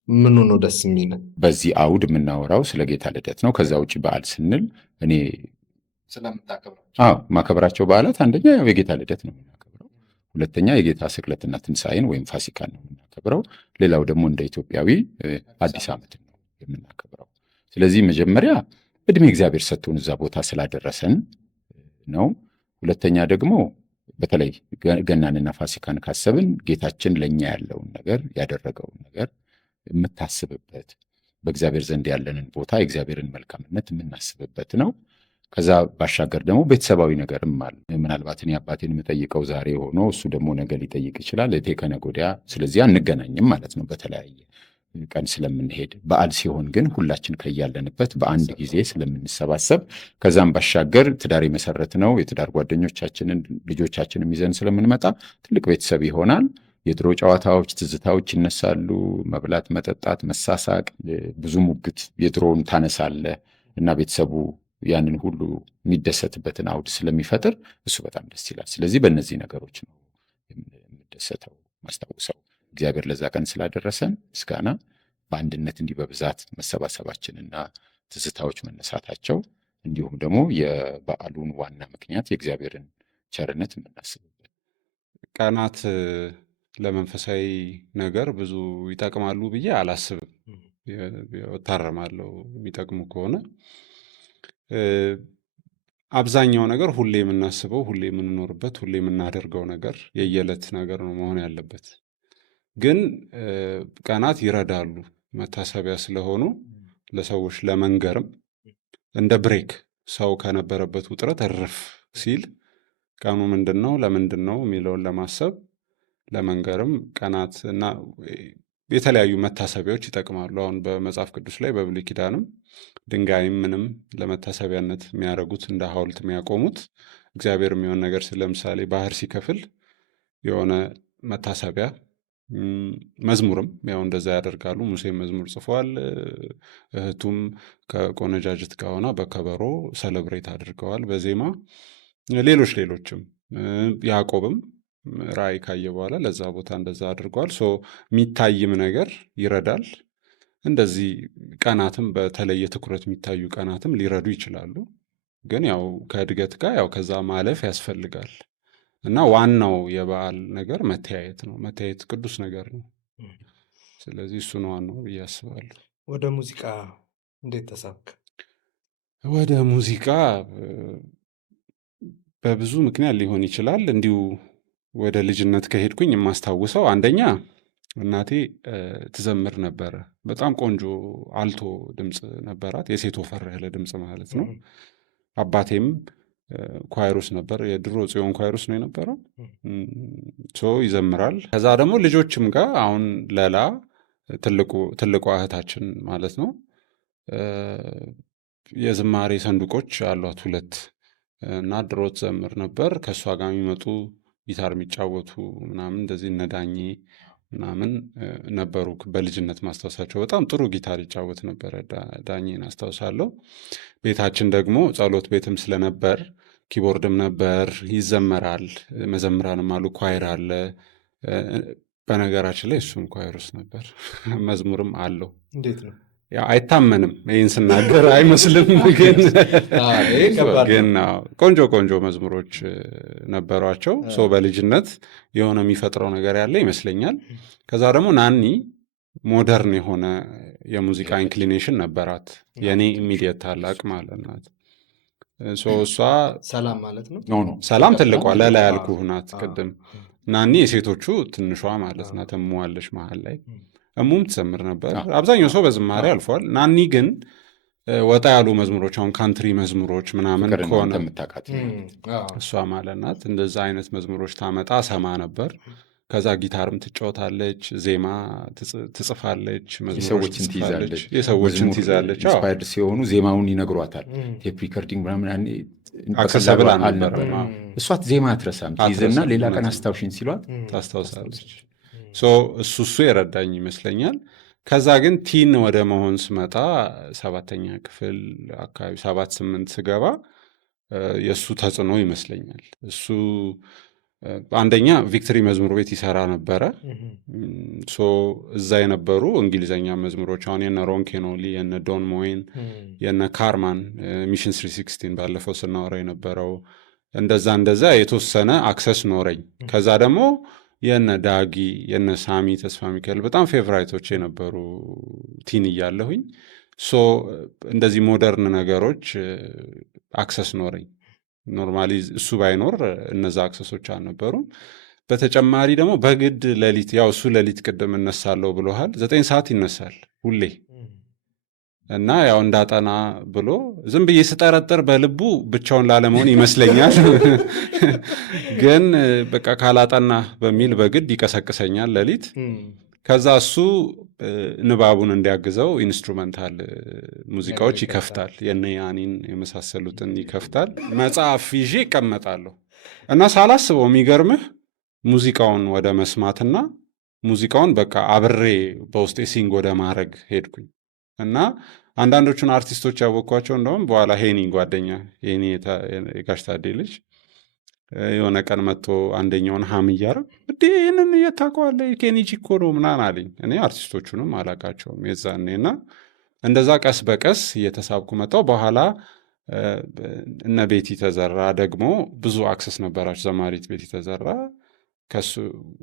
ምኑ ነው ደስ የሚል? በዚህ አውድ የምናወራው ስለ ጌታ ልደት ነው። ከዛ ውጭ በዓል ስንል እኔ ማከብራቸው በዓላት አንደኛ ያው የጌታ ልደት ነው የምናከብረው፣ ሁለተኛ የጌታ ስቅለትና ትንሣኤን ወይም ፋሲካን ነው የምናከብረው፣ ሌላው ደግሞ እንደ ኢትዮጵያዊ አዲስ ዓመትን ነው የምናከብረው። ስለዚህ መጀመሪያ እድሜ እግዚአብሔር ሰጥቶን እዛ ቦታ ስላደረሰን ነው። ሁለተኛ ደግሞ በተለይ ገናንና ፋሲካን ካሰብን ጌታችን ለእኛ ያለውን ነገር ያደረገውን ነገር የምታስብበት፣ በእግዚአብሔር ዘንድ ያለንን ቦታ የእግዚአብሔርን መልካምነት የምናስብበት ነው። ከዛ ባሻገር ደግሞ ቤተሰባዊ ነገርም አለ። ምናልባት እኔ አባቴን የምጠይቀው ዛሬ ሆኖ እሱ ደግሞ ነገ ሊጠይቅ ይችላል፣ እቴ ከነገ ወዲያ። ስለዚህ አንገናኝም ማለት ነው በተለያየ ቀን ስለምንሄድ። በዓል ሲሆን ግን ሁላችን ከያለንበት በአንድ ጊዜ ስለምንሰባሰብ፣ ከዛም ባሻገር ትዳር የመሰረት ነው የትዳር ጓደኞቻችንን ልጆቻችንን ይዘን ስለምንመጣ ትልቅ ቤተሰብ ይሆናል። የድሮ ጨዋታዎች፣ ትዝታዎች ይነሳሉ። መብላት፣ መጠጣት፣ መሳሳቅ፣ ብዙ ሙግት የድሮውን ታነሳለ እና ቤተሰቡ ያንን ሁሉ የሚደሰትበትን አውድ ስለሚፈጥር እሱ በጣም ደስ ይላል። ስለዚህ በእነዚህ ነገሮች ነው የምደሰተው። ማስታውሰው እግዚአብሔር ለዛ ቀን ስላደረሰን ምስጋና፣ በአንድነት እንዲህ በብዛት መሰባሰባችንና ትዝታዎች መነሳታቸው፣ እንዲሁም ደግሞ የበዓሉን ዋና ምክንያት የእግዚአብሔርን ቸርነት የምናስብበት ቀናት ለመንፈሳዊ ነገር ብዙ ይጠቅማሉ ብዬ አላስብም። እታረማለሁ የሚጠቅሙ ከሆነ። አብዛኛው ነገር ሁሌ የምናስበው፣ ሁሌ የምንኖርበት፣ ሁሌ የምናደርገው ነገር የየዕለት ነገር ነው መሆን ያለበት። ግን ቀናት ይረዳሉ መታሰቢያ ስለሆኑ ለሰዎች ለመንገርም እንደ ብሬክ ሰው ከነበረበት ውጥረት እርፍ ሲል ቀኑ ምንድን ነው ለምንድን ነው የሚለውን ለማሰብ ለመንገርም ቀናት እና የተለያዩ መታሰቢያዎች ይጠቅማሉ። አሁን በመጽሐፍ ቅዱስ ላይ በብሉይ ኪዳንም ድንጋይም ምንም ለመታሰቢያነት የሚያደርጉት እንደ ሐውልት የሚያቆሙት እግዚአብሔር የሚሆን ነገር ለምሳሌ ባህር ሲከፍል የሆነ መታሰቢያ፣ መዝሙርም ያው እንደዛ ያደርጋሉ። ሙሴም መዝሙር ጽፏል። እህቱም ከቆነጃጅት ጋር ሆና በከበሮ ሰለብሬት አድርገዋል በዜማ። ሌሎችም ያዕቆብም ራእይ ካየ በኋላ ለዛ ቦታ እንደዛ አድርገዋል። የሚታይም ነገር ይረዳል። እንደዚህ ቀናትም በተለየ ትኩረት የሚታዩ ቀናትም ሊረዱ ይችላሉ። ግን ያው ከእድገት ጋር ያው ከዛ ማለፍ ያስፈልጋል እና ዋናው የበዓል ነገር መተያየት ነው። መተያየት ቅዱስ ነገር ነው። ስለዚህ እሱ ነው ዋናው ብዬ አስባለሁ። ወደ ሙዚቃ እንዴት ተሳብክ? ወደ ሙዚቃ በብዙ ምክንያት ሊሆን ይችላል። እንዲሁ ወደ ልጅነት ከሄድኩኝ የማስታውሰው አንደኛ እናቴ ትዘምር ነበረ። በጣም ቆንጆ አልቶ ድምፅ ነበራት፣ የሴት ወፈር ያለ ድምፅ ማለት ነው። አባቴም ኳይሮስ ነበር፣ የድሮ ጽዮን ኳይሮስ ነው የነበረው። ይዘምራል። ከዛ ደግሞ ልጆችም ጋር አሁን ለላ ትልቋ እህታችን ማለት ነው የዝማሬ ሰንዱቆች አሏት 2 እና ድሮ ትዘምር ነበር። ከእሷ ጋር የሚመጡ ጊታር የሚጫወቱ ምናምን እንደዚህ እነዳኜ ምናምን ነበሩ። በልጅነት ማስታወሳቸው በጣም ጥሩ ጊታር ይጫወት ነበረ፣ ዳኜን አስታውሳለሁ። ቤታችን ደግሞ ጸሎት ቤትም ስለነበር ኪቦርድም ነበር፣ ይዘመራል። መዘምራንም አሉ፣ ኳይር አለ። በነገራችን ላይ እሱም ኳይሮስ ነበር፣ መዝሙርም አለው። እንዴት ነው አይታመንም ይህን ስናገር አይመስልም፣ ግን ቆንጆ ቆንጆ መዝሙሮች ነበሯቸው። በልጅነት የሆነ የሚፈጥረው ነገር ያለ ይመስለኛል። ከዛ ደግሞ ናኒ ሞደርን የሆነ የሙዚቃ ኢንክሊኔሽን ነበራት፣ የኔ ኢሚዲየት ታላቅ ማለት ናት። እሷ ሰላም ማለት ነው። ሰላም ትልቋ ለላ ያልኩህ ናት ቅድም። ናኒ የሴቶቹ ትንሿ ማለት ናት። እሙዋለች መሀል ላይ እሙም ትዘምር ነበር። አብዛኛው ሰው በዝማሬ አልፏል። ናኒ ግን ወጣ ያሉ መዝሙሮች አሁን ካንትሪ መዝሙሮች ምናምን ከሆነ እሷ ማለት ናት። እንደዛ አይነት መዝሙሮች ታመጣ ሰማ ነበር። ከዛ ጊታርም ትጫወታለች፣ ዜማ ትጽፋለች፣ የሰዎችን ትይዛለች፣ ኢንስፓየርድ ሲሆኑ ዜማውን ይነግሯታል። ቴፕ ሪከርዲንግ ምናምን አክሰሰብል አልነበረም። እሷ ዜማ አትረሳም፣ ትይዝና ሌላ ቀን አስታውሽን ሲሏት ታስታውሳለች። እሱ የረዳኝ ይመስለኛል። ከዛ ግን ቲን ወደ መሆን ስመጣ 7ኛ ክፍል አካባቢ 7-8 ስገባ የእሱ ተጽዕኖ ይመስለኛል። እሱ አንደኛ ቪክትሪ መዝሙር ቤት ይሰራ ነበረ። እዛ የነበሩ እንግሊዘኛ መዝሙሮች አሁን የነ ሮን ኬኖሊ፣ የነ ዶን ሞዌን፣ የነ ካርማን ሚሽን 316 ባለፈው ስናወራ የነበረው እንደዛ የተወሰነ አክሰስ ኖረኝ። ከዛ ደግሞ የነ ዳጊ፣ የነ ሳሚ ተስፋ ሚካኤል በጣም ፌቨራይቶች የነበሩ ቲን እያለሁኝ እንደዚህ ሞደርን ነገሮች አክሰስ ኖረኝ። ኖርማሊ እሱ ባይኖር እነዛ አክሰሶች አልነበሩም። በተጨማሪ ደግሞ በግድ ሌሊት ያው እሱ ሌሊት ቅድም እነሳለሁ ብሎሃል፣ 9 ሰዓት ይነሳል ሁሌ እና ያው እንዳጠና ብሎ ዝም ብዬ ስጠረጥር በልቡ ብቻውን ላለመሆን ይመስለኛል። ግን በቃ ካላጠና በሚል በግድ ይቀሰቅሰኛል ሌሊት። ከዛ እሱ ንባቡን እንዲያግዘው ኢንስትሩመንታል ሙዚቃዎች ይከፍታል፣ የነ ያኒን የመሳሰሉትን ይከፍታል። መጽሐፍ ይዤ ይቀመጣለሁ እና ሳላስበው የሚገርምህ ሙዚቃውን ወደ መስማትና ሙዚቃውን በቃ አብሬ በውስጤ ሲንግ ወደ ማድረግ ሄድኩኝ እና አንዳንዶቹን አርቲስቶች ያወቅኳቸው እንደውም በኋላ ሄኒ ጓደኛ ሄኒ የጋሽ ታዴ ልጅ የሆነ ቀን መጥቶ አንደኛውን ሀም እያረግ ይህንን እየታውቀዋለህ ኬኒጂ እኮ ነው ምናምን አለኝ። እኔ አርቲስቶቹንም አላውቃቸውም የዛኔ እና እንደዛ ቀስ በቀስ እየተሳብኩ መጣሁ። በኋላ እነ ቤቲ ተዘራ ደግሞ ብዙ አክሰስ ነበራቸው። ዘማሪት ቤቲ ተዘራ ከሱ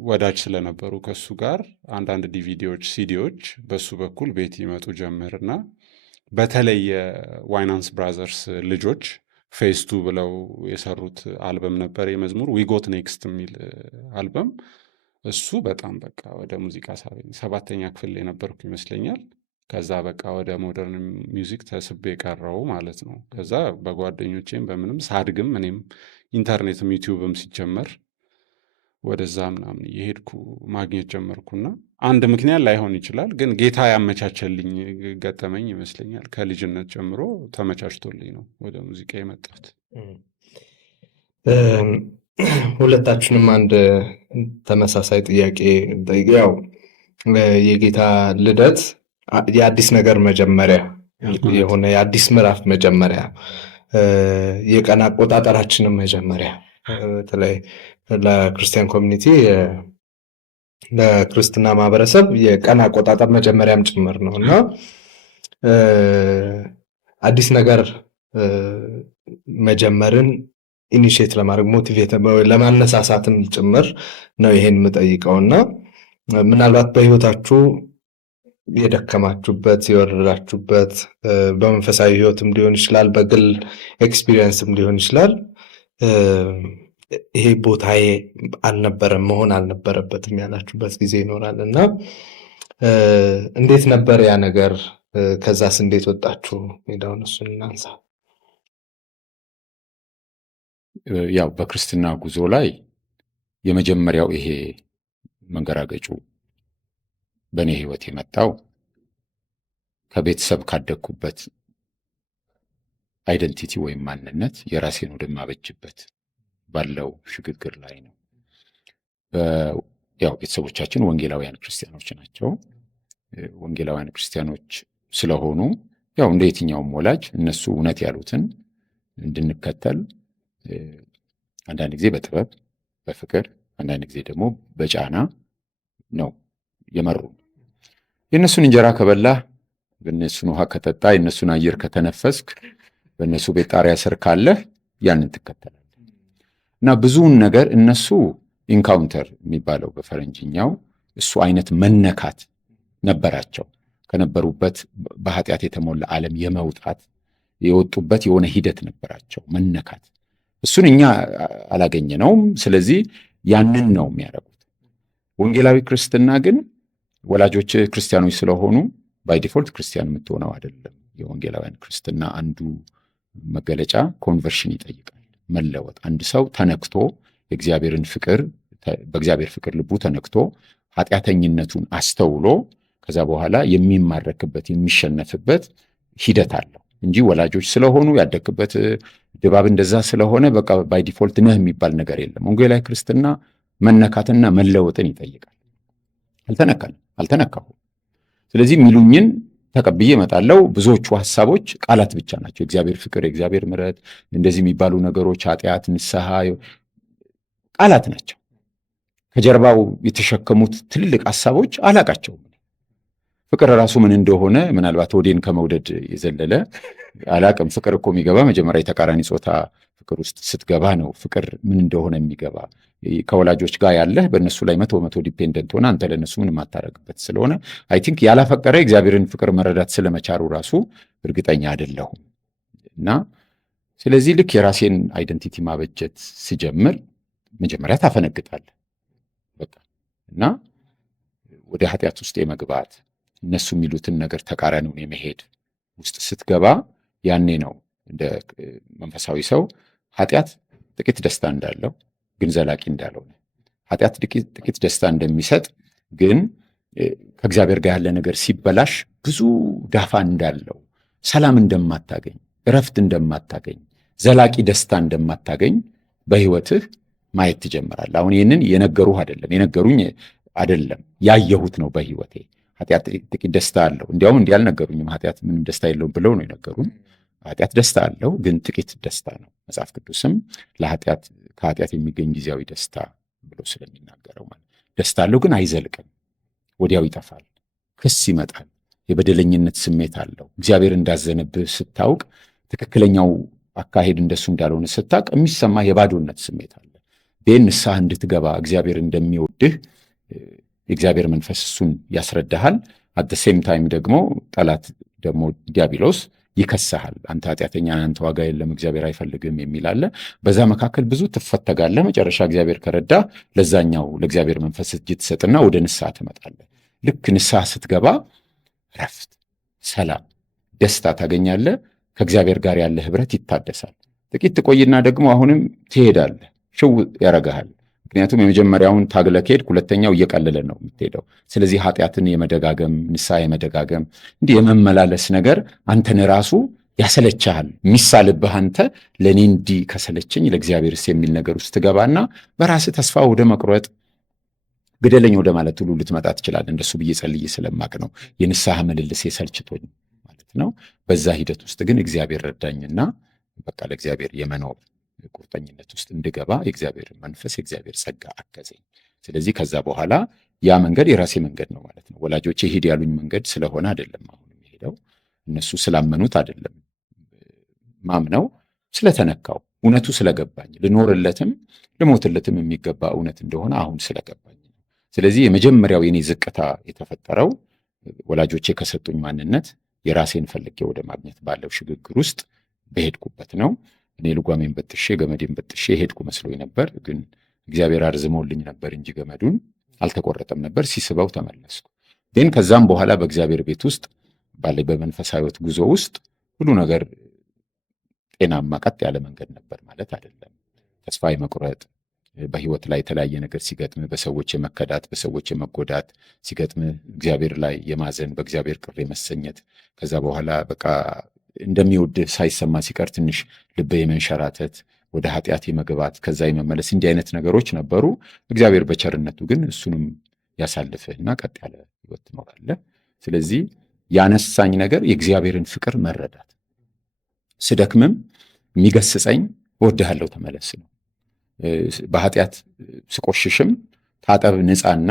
ወዳጅ ስለነበሩ ከሱ ጋር አንዳንድ ዲቪዲዎች፣ ሲዲዎች በሱ በኩል ቤቲ ይመጡ ጀመርና በተለይ የዋይናንስ ብራዘርስ ልጆች ፌስቱ ብለው የሰሩት አልበም ነበር የመዝሙር ዊጎት ኔክስት የሚል አልበም። እሱ በጣም በቃ ወደ ሙዚቃ ሳበኝ። 7ኛ ክፍል የነበርኩ ይመስለኛል። ከዛ በቃ ወደ ሞደርን ሚውዚክ ተስቤ የቀረው ማለት ነው። ከዛ በጓደኞቼም በምንም ሳድግም እኔም ኢንተርኔትም ዩቲዩብም ሲጀመር ወደዛ ምናምን የሄድኩ ማግኘት ጀመርኩና አንድ ምክንያት ላይሆን ይችላል፣ ግን ጌታ ያመቻቸልኝ ገጠመኝ ይመስለኛል። ከልጅነት ጀምሮ ተመቻችቶልኝ ነው ወደ ሙዚቃ የመጣሁት። ሁለታችንም አንድ ተመሳሳይ ጥያቄ ያው የጌታ ልደት የአዲስ ነገር መጀመሪያ የሆነ የአዲስ ምዕራፍ መጀመሪያ የቀን አቆጣጠራችንም መጀመሪያ በተለይ ለክርስቲያን ኮሚኒቲ ለክርስትና ማህበረሰብ የቀን አቆጣጠር መጀመሪያም ጭምር ነው እና አዲስ ነገር መጀመርን ኢኒሼት ለማድረግ ሞቲቬት ለማነሳሳትም ጭምር ነው ይሄን የምጠይቀውና ምናልባት በህይወታችሁ የደከማችሁበት የወረዳችሁበት በመንፈሳዊ ህይወትም ሊሆን ይችላል፣ በግል ኤክስፒሪየንስም ሊሆን ይችላል ይሄ ቦታዬ አልነበረም መሆን አልነበረበትም ያላችሁበት ጊዜ ይኖራል እና እንዴት ነበር ያ ነገር? ከዛስ እንዴት ወጣችሁ? ሜዳውን እሱን እናንሳ። ያው በክርስትና ጉዞ ላይ የመጀመሪያው ይሄ መንገራገጩ በእኔ ህይወት የመጣው ከቤተሰብ ካደግኩበት አይደንቲቲ ወይም ማንነት የራሴን ወደማበጅበት ባለው ሽግግር ላይ ነው። ያው ቤተሰቦቻችን ወንጌላውያን ክርስቲያኖች ናቸው። ወንጌላውያን ክርስቲያኖች ስለሆኑ ያው እንደ የትኛውም ወላጅ እነሱ እውነት ያሉትን እንድንከተል አንዳንድ ጊዜ በጥበብ በፍቅር፣ አንዳንድ ጊዜ ደግሞ በጫና ነው የመሩ። የእነሱን እንጀራ ከበላህ በእነሱን ውሃ ከጠጣ የእነሱን አየር ከተነፈስክ በእነሱ ቤት ጣሪያ ስር ካለህ ያንን ትከተላለህ። እና ብዙውን ነገር እነሱ ኢንካውንተር የሚባለው በፈረንጅኛው እሱ አይነት መነካት ነበራቸው። ከነበሩበት በኃጢአት የተሞላ ዓለም የመውጣት የወጡበት የሆነ ሂደት ነበራቸው፣ መነካት። እሱን እኛ አላገኘነውም። ስለዚህ ያንን ነው የሚያደርጉት። ወንጌላዊ ክርስትና ግን ወላጆች ክርስቲያኖች ስለሆኑ ባይ ዲፎልት ክርስቲያን የምትሆነው አይደለም። የወንጌላውያን ክርስትና አንዱ መገለጫ ኮንቨርሽን ይጠይቃል፣ መለወጥ። አንድ ሰው ተነክቶ የእግዚአብሔርን ፍቅር በእግዚአብሔር ፍቅር ልቡ ተነክቶ ኃጢአተኝነቱን አስተውሎ ከዛ በኋላ የሚማረክበት የሚሸነፍበት ሂደት አለው እንጂ ወላጆች ስለሆኑ ያደግበት ድባብ እንደዛ ስለሆነ በቃ ባይ ዲፎልት ነህ የሚባል ነገር የለም። ወንጌላዊ ክርስትና መነካትና መለወጥን ይጠይቃል። አልተነካሁም። ስለዚህ የሚሉኝን ተቀብዬ እመጣለሁ። ብዙዎቹ ሐሳቦች ቃላት ብቻ ናቸው። የእግዚአብሔር ፍቅር፣ የእግዚአብሔር ምሕረት፣ እንደዚህ የሚባሉ ነገሮች፣ ኃጢአት፣ ንስሐ ቃላት ናቸው። ከጀርባው የተሸከሙት ትልልቅ ሐሳቦች አላቃቸውም። ፍቅር ራሱ ምን እንደሆነ ምናልባት ወዴን ከመውደድ የዘለለ አላቅም። ፍቅር እኮ የሚገባ መጀመሪያ የተቃራኒ ጾታ ፍቅር ውስጥ ስትገባ ነው ፍቅር ምን እንደሆነ የሚገባ። ከወላጆች ጋር ያለህ በእነሱ ላይ 100% ዲፔንደንት ሆነ አንተ ለእነሱ ምን የማታረግበት ስለሆነ አይ ቲንክ ያላፈቀረ እግዚአብሔርን ፍቅር መረዳት ስለመቻሩ ራሱ እርግጠኛ አይደለሁም። እና ስለዚህ ልክ የራሴን አይደንቲቲ ማበጀት ስጀምር መጀመሪያ ታፈነግጣለህ በቃ። እና ወደ ኃጢአት ውስጥ የመግባት እነሱ የሚሉትን ነገር ተቃራኒውን የመሄድ ውስጥ ስትገባ ያኔ ነው እንደ መንፈሳዊ ሰው ኃጢአት ጥቂት ደስታ እንዳለው ግን ዘላቂ እንዳልሆነ፣ ኃጢአት ጥቂት ደስታ እንደሚሰጥ ግን ከእግዚአብሔር ጋር ያለ ነገር ሲበላሽ ብዙ ዳፋ እንዳለው፣ ሰላም እንደማታገኝ፣ እረፍት እንደማታገኝ፣ ዘላቂ ደስታ እንደማታገኝ በህይወትህ ማየት ትጀምራለህ። አሁን ይህንን የነገሩህ አይደለም የነገሩኝ አይደለም ያየሁት ነው በህይወቴ። ኃጢአት ጥቂት ደስታ አለው። እንዲያውም እንዲህ አልነገሩኝም። ኃጢአት ምንም ደስታ የለውም ብለው ነው የነገሩን። ኃጢአት ደስታ አለው ግን ጥቂት ደስታ ነው። መጽሐፍ ቅዱስም ከኃጢአት የሚገኝ ጊዜያዊ ደስታ ብሎ ስለሚናገረው ማለት ደስታ አለው ግን አይዘልቅም፣ ወዲያው ይጠፋል። ክስ ይመጣል፣ የበደለኝነት ስሜት አለው። እግዚአብሔር እንዳዘነብህ ስታውቅ፣ ትክክለኛው አካሄድ እንደሱ እንዳልሆነ ስታውቅ የሚሰማ የባዶነት ስሜት አለ። ቤን ንስሐ እንድትገባ እግዚአብሔር እንደሚወድህ የእግዚአብሔር መንፈስ እሱን ያስረዳሃል። አት ሴም ታይም ደግሞ ጠላት ደግሞ ዲያብሎስ ይከሳሃል። አንተ ኃጢአተኛ፣ አንተ ዋጋ የለም፣ እግዚአብሔር አይፈልግም የሚል አለ። በዛ መካከል ብዙ ትፈተጋለህ። መጨረሻ እግዚአብሔር ከረዳ ለዛኛው ለእግዚአብሔር መንፈስ እጅ ትሰጥና ወደ ንስሐ ትመጣለህ። ልክ ንስሐ ስትገባ ረፍት፣ ሰላም፣ ደስታ ታገኛለህ። ከእግዚአብሔር ጋር ያለ ህብረት ይታደሳል። ጥቂት ትቆይና ደግሞ አሁንም ትሄዳለህ፣ ሽው ያረጋሃል። ምክንያቱም የመጀመሪያውን ታግለህ ከሄድክ ሁለተኛው እየቀለለ ነው የምትሄደው። ስለዚህ ኃጢአትን የመደጋገም ንስሐ የመደጋገም እንዲህ የመመላለስ ነገር አንተን ራሱ ያሰለችሃል። የሚሳልብህ አንተ ለእኔ እንዲህ ከሰለቸኝ ለእግዚአብሔርስ የሚል ነገር ውስጥ ትገባና በራስህ ተስፋ ወደ መቁረጥ ግደለኝ ወደ ማለት ሁሉ ልትመጣ ትችላለህ። እንደሱ ብዬ ጸልዬ ስለማቅ ነው የንስሐ ምልልሴ ሰልችቶኝ ማለት ነው። በዛ ሂደት ውስጥ ግን እግዚአብሔር ረዳኝና በቃ ለእግዚአብሔር የመኖር ቁርጠኝነት ውስጥ እንድገባ የእግዚአብሔር መንፈስ የእግዚአብሔር ጸጋ አገዘኝ። ስለዚህ ከዛ በኋላ ያ መንገድ የራሴ መንገድ ነው ማለት ነው። ወላጆቼ ሂድ ያሉኝ መንገድ ስለሆነ አይደለም አሁን የሚሄደው፣ እነሱ ስላመኑት አይደለም ማምነው፣ ስለተነካው እውነቱ ስለገባኝ ልኖርለትም ልሞትለትም የሚገባ እውነት እንደሆነ አሁን ስለገባኝ ነው። ስለዚህ የመጀመሪያው የኔ ዝቅታ የተፈጠረው ወላጆቼ ከሰጡኝ ማንነት የራሴን ፈልጌ ወደ ማግኘት ባለው ሽግግር ውስጥ በሄድኩበት ነው። እኔ ልጓሜን በጥሼ ገመዴን በጥሼ ሄድኩ መስሎኝ ነበር፣ ግን እግዚአብሔር አርዝሞልኝ ነበር እንጂ ገመዱን አልተቆረጠም ነበር። ሲስበው ተመለስኩ። ግን ከዛም በኋላ በእግዚአብሔር ቤት ውስጥ ባለ በመንፈሳዊ ሕይወት ጉዞ ውስጥ ሁሉ ነገር ጤናማ ቀጥ ያለ መንገድ ነበር ማለት አይደለም። ተስፋ የመቁረጥ በህይወት ላይ የተለያየ ነገር ሲገጥም፣ በሰዎች የመከዳት በሰዎች የመጎዳት ሲገጥም፣ እግዚአብሔር ላይ የማዘን በእግዚአብሔር ቅር የመሰኘት ከዛ በኋላ በቃ እንደሚወድህ ሳይሰማ ሲቀር ትንሽ ልብ የመንሸራተት ወደ ኃጢአት የመግባት ከዛ የመመለስ እንዲህ አይነት ነገሮች ነበሩ። እግዚአብሔር በቸርነቱ ግን እሱንም ያሳልፍህና ቀጥ ያለ ህይወት ትኖራለህ። ስለዚህ ያነሳኝ ነገር የእግዚአብሔርን ፍቅር መረዳት፣ ስደክምም የሚገስጸኝ እወድሃለሁ ተመለስ ነው። በኃጢአት ስቆሽሽም ታጠብ ንጻና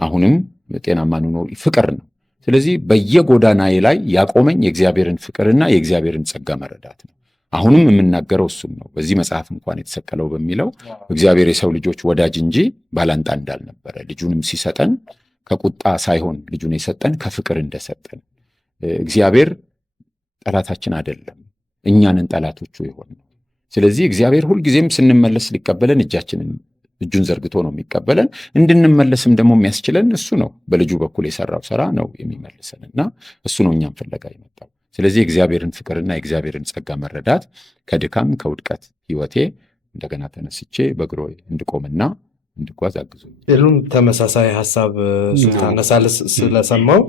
አሁንም ጤናማ ኑሮ ፍቅር ነው። ስለዚህ በየጎዳናዬ ላይ ያቆመኝ የእግዚአብሔርን ፍቅርና የእግዚአብሔርን ጸጋ መረዳት ነው። አሁንም የምናገረው እሱም ነው። በዚህ መጽሐፍ እንኳን የተሰቀለው በሚለው እግዚአብሔር የሰው ልጆች ወዳጅ እንጂ ባላንጣ እንዳልነበረ፣ ልጁንም ሲሰጠን ከቁጣ ሳይሆን ልጁን የሰጠን ከፍቅር እንደሰጠን፣ እግዚአብሔር ጠላታችን አይደለም፣ እኛንን ጠላቶቹ የሆን ነው። ስለዚህ እግዚአብሔር ሁልጊዜም ስንመለስ ሊቀበለን እጁን ዘርግቶ ነው የሚቀበለን። እንድንመለስም ደግሞ የሚያስችለን እሱ ነው። በልጁ በኩል የሰራው ስራ ነው የሚመልሰን እና እሱ ነው እኛም ፍለጋ የመጣው። ስለዚህ የእግዚአብሔርን ፍቅርና የእግዚአብሔርን ጸጋ መረዳት ከድካም ከውድቀት ህይወቴ እንደገና ተነስቼ በእግሮ እንድቆምና እንድጓዝ አግዞኝ። ሌሉም ተመሳሳይ ሀሳብ ስታነሳ ስለሰማው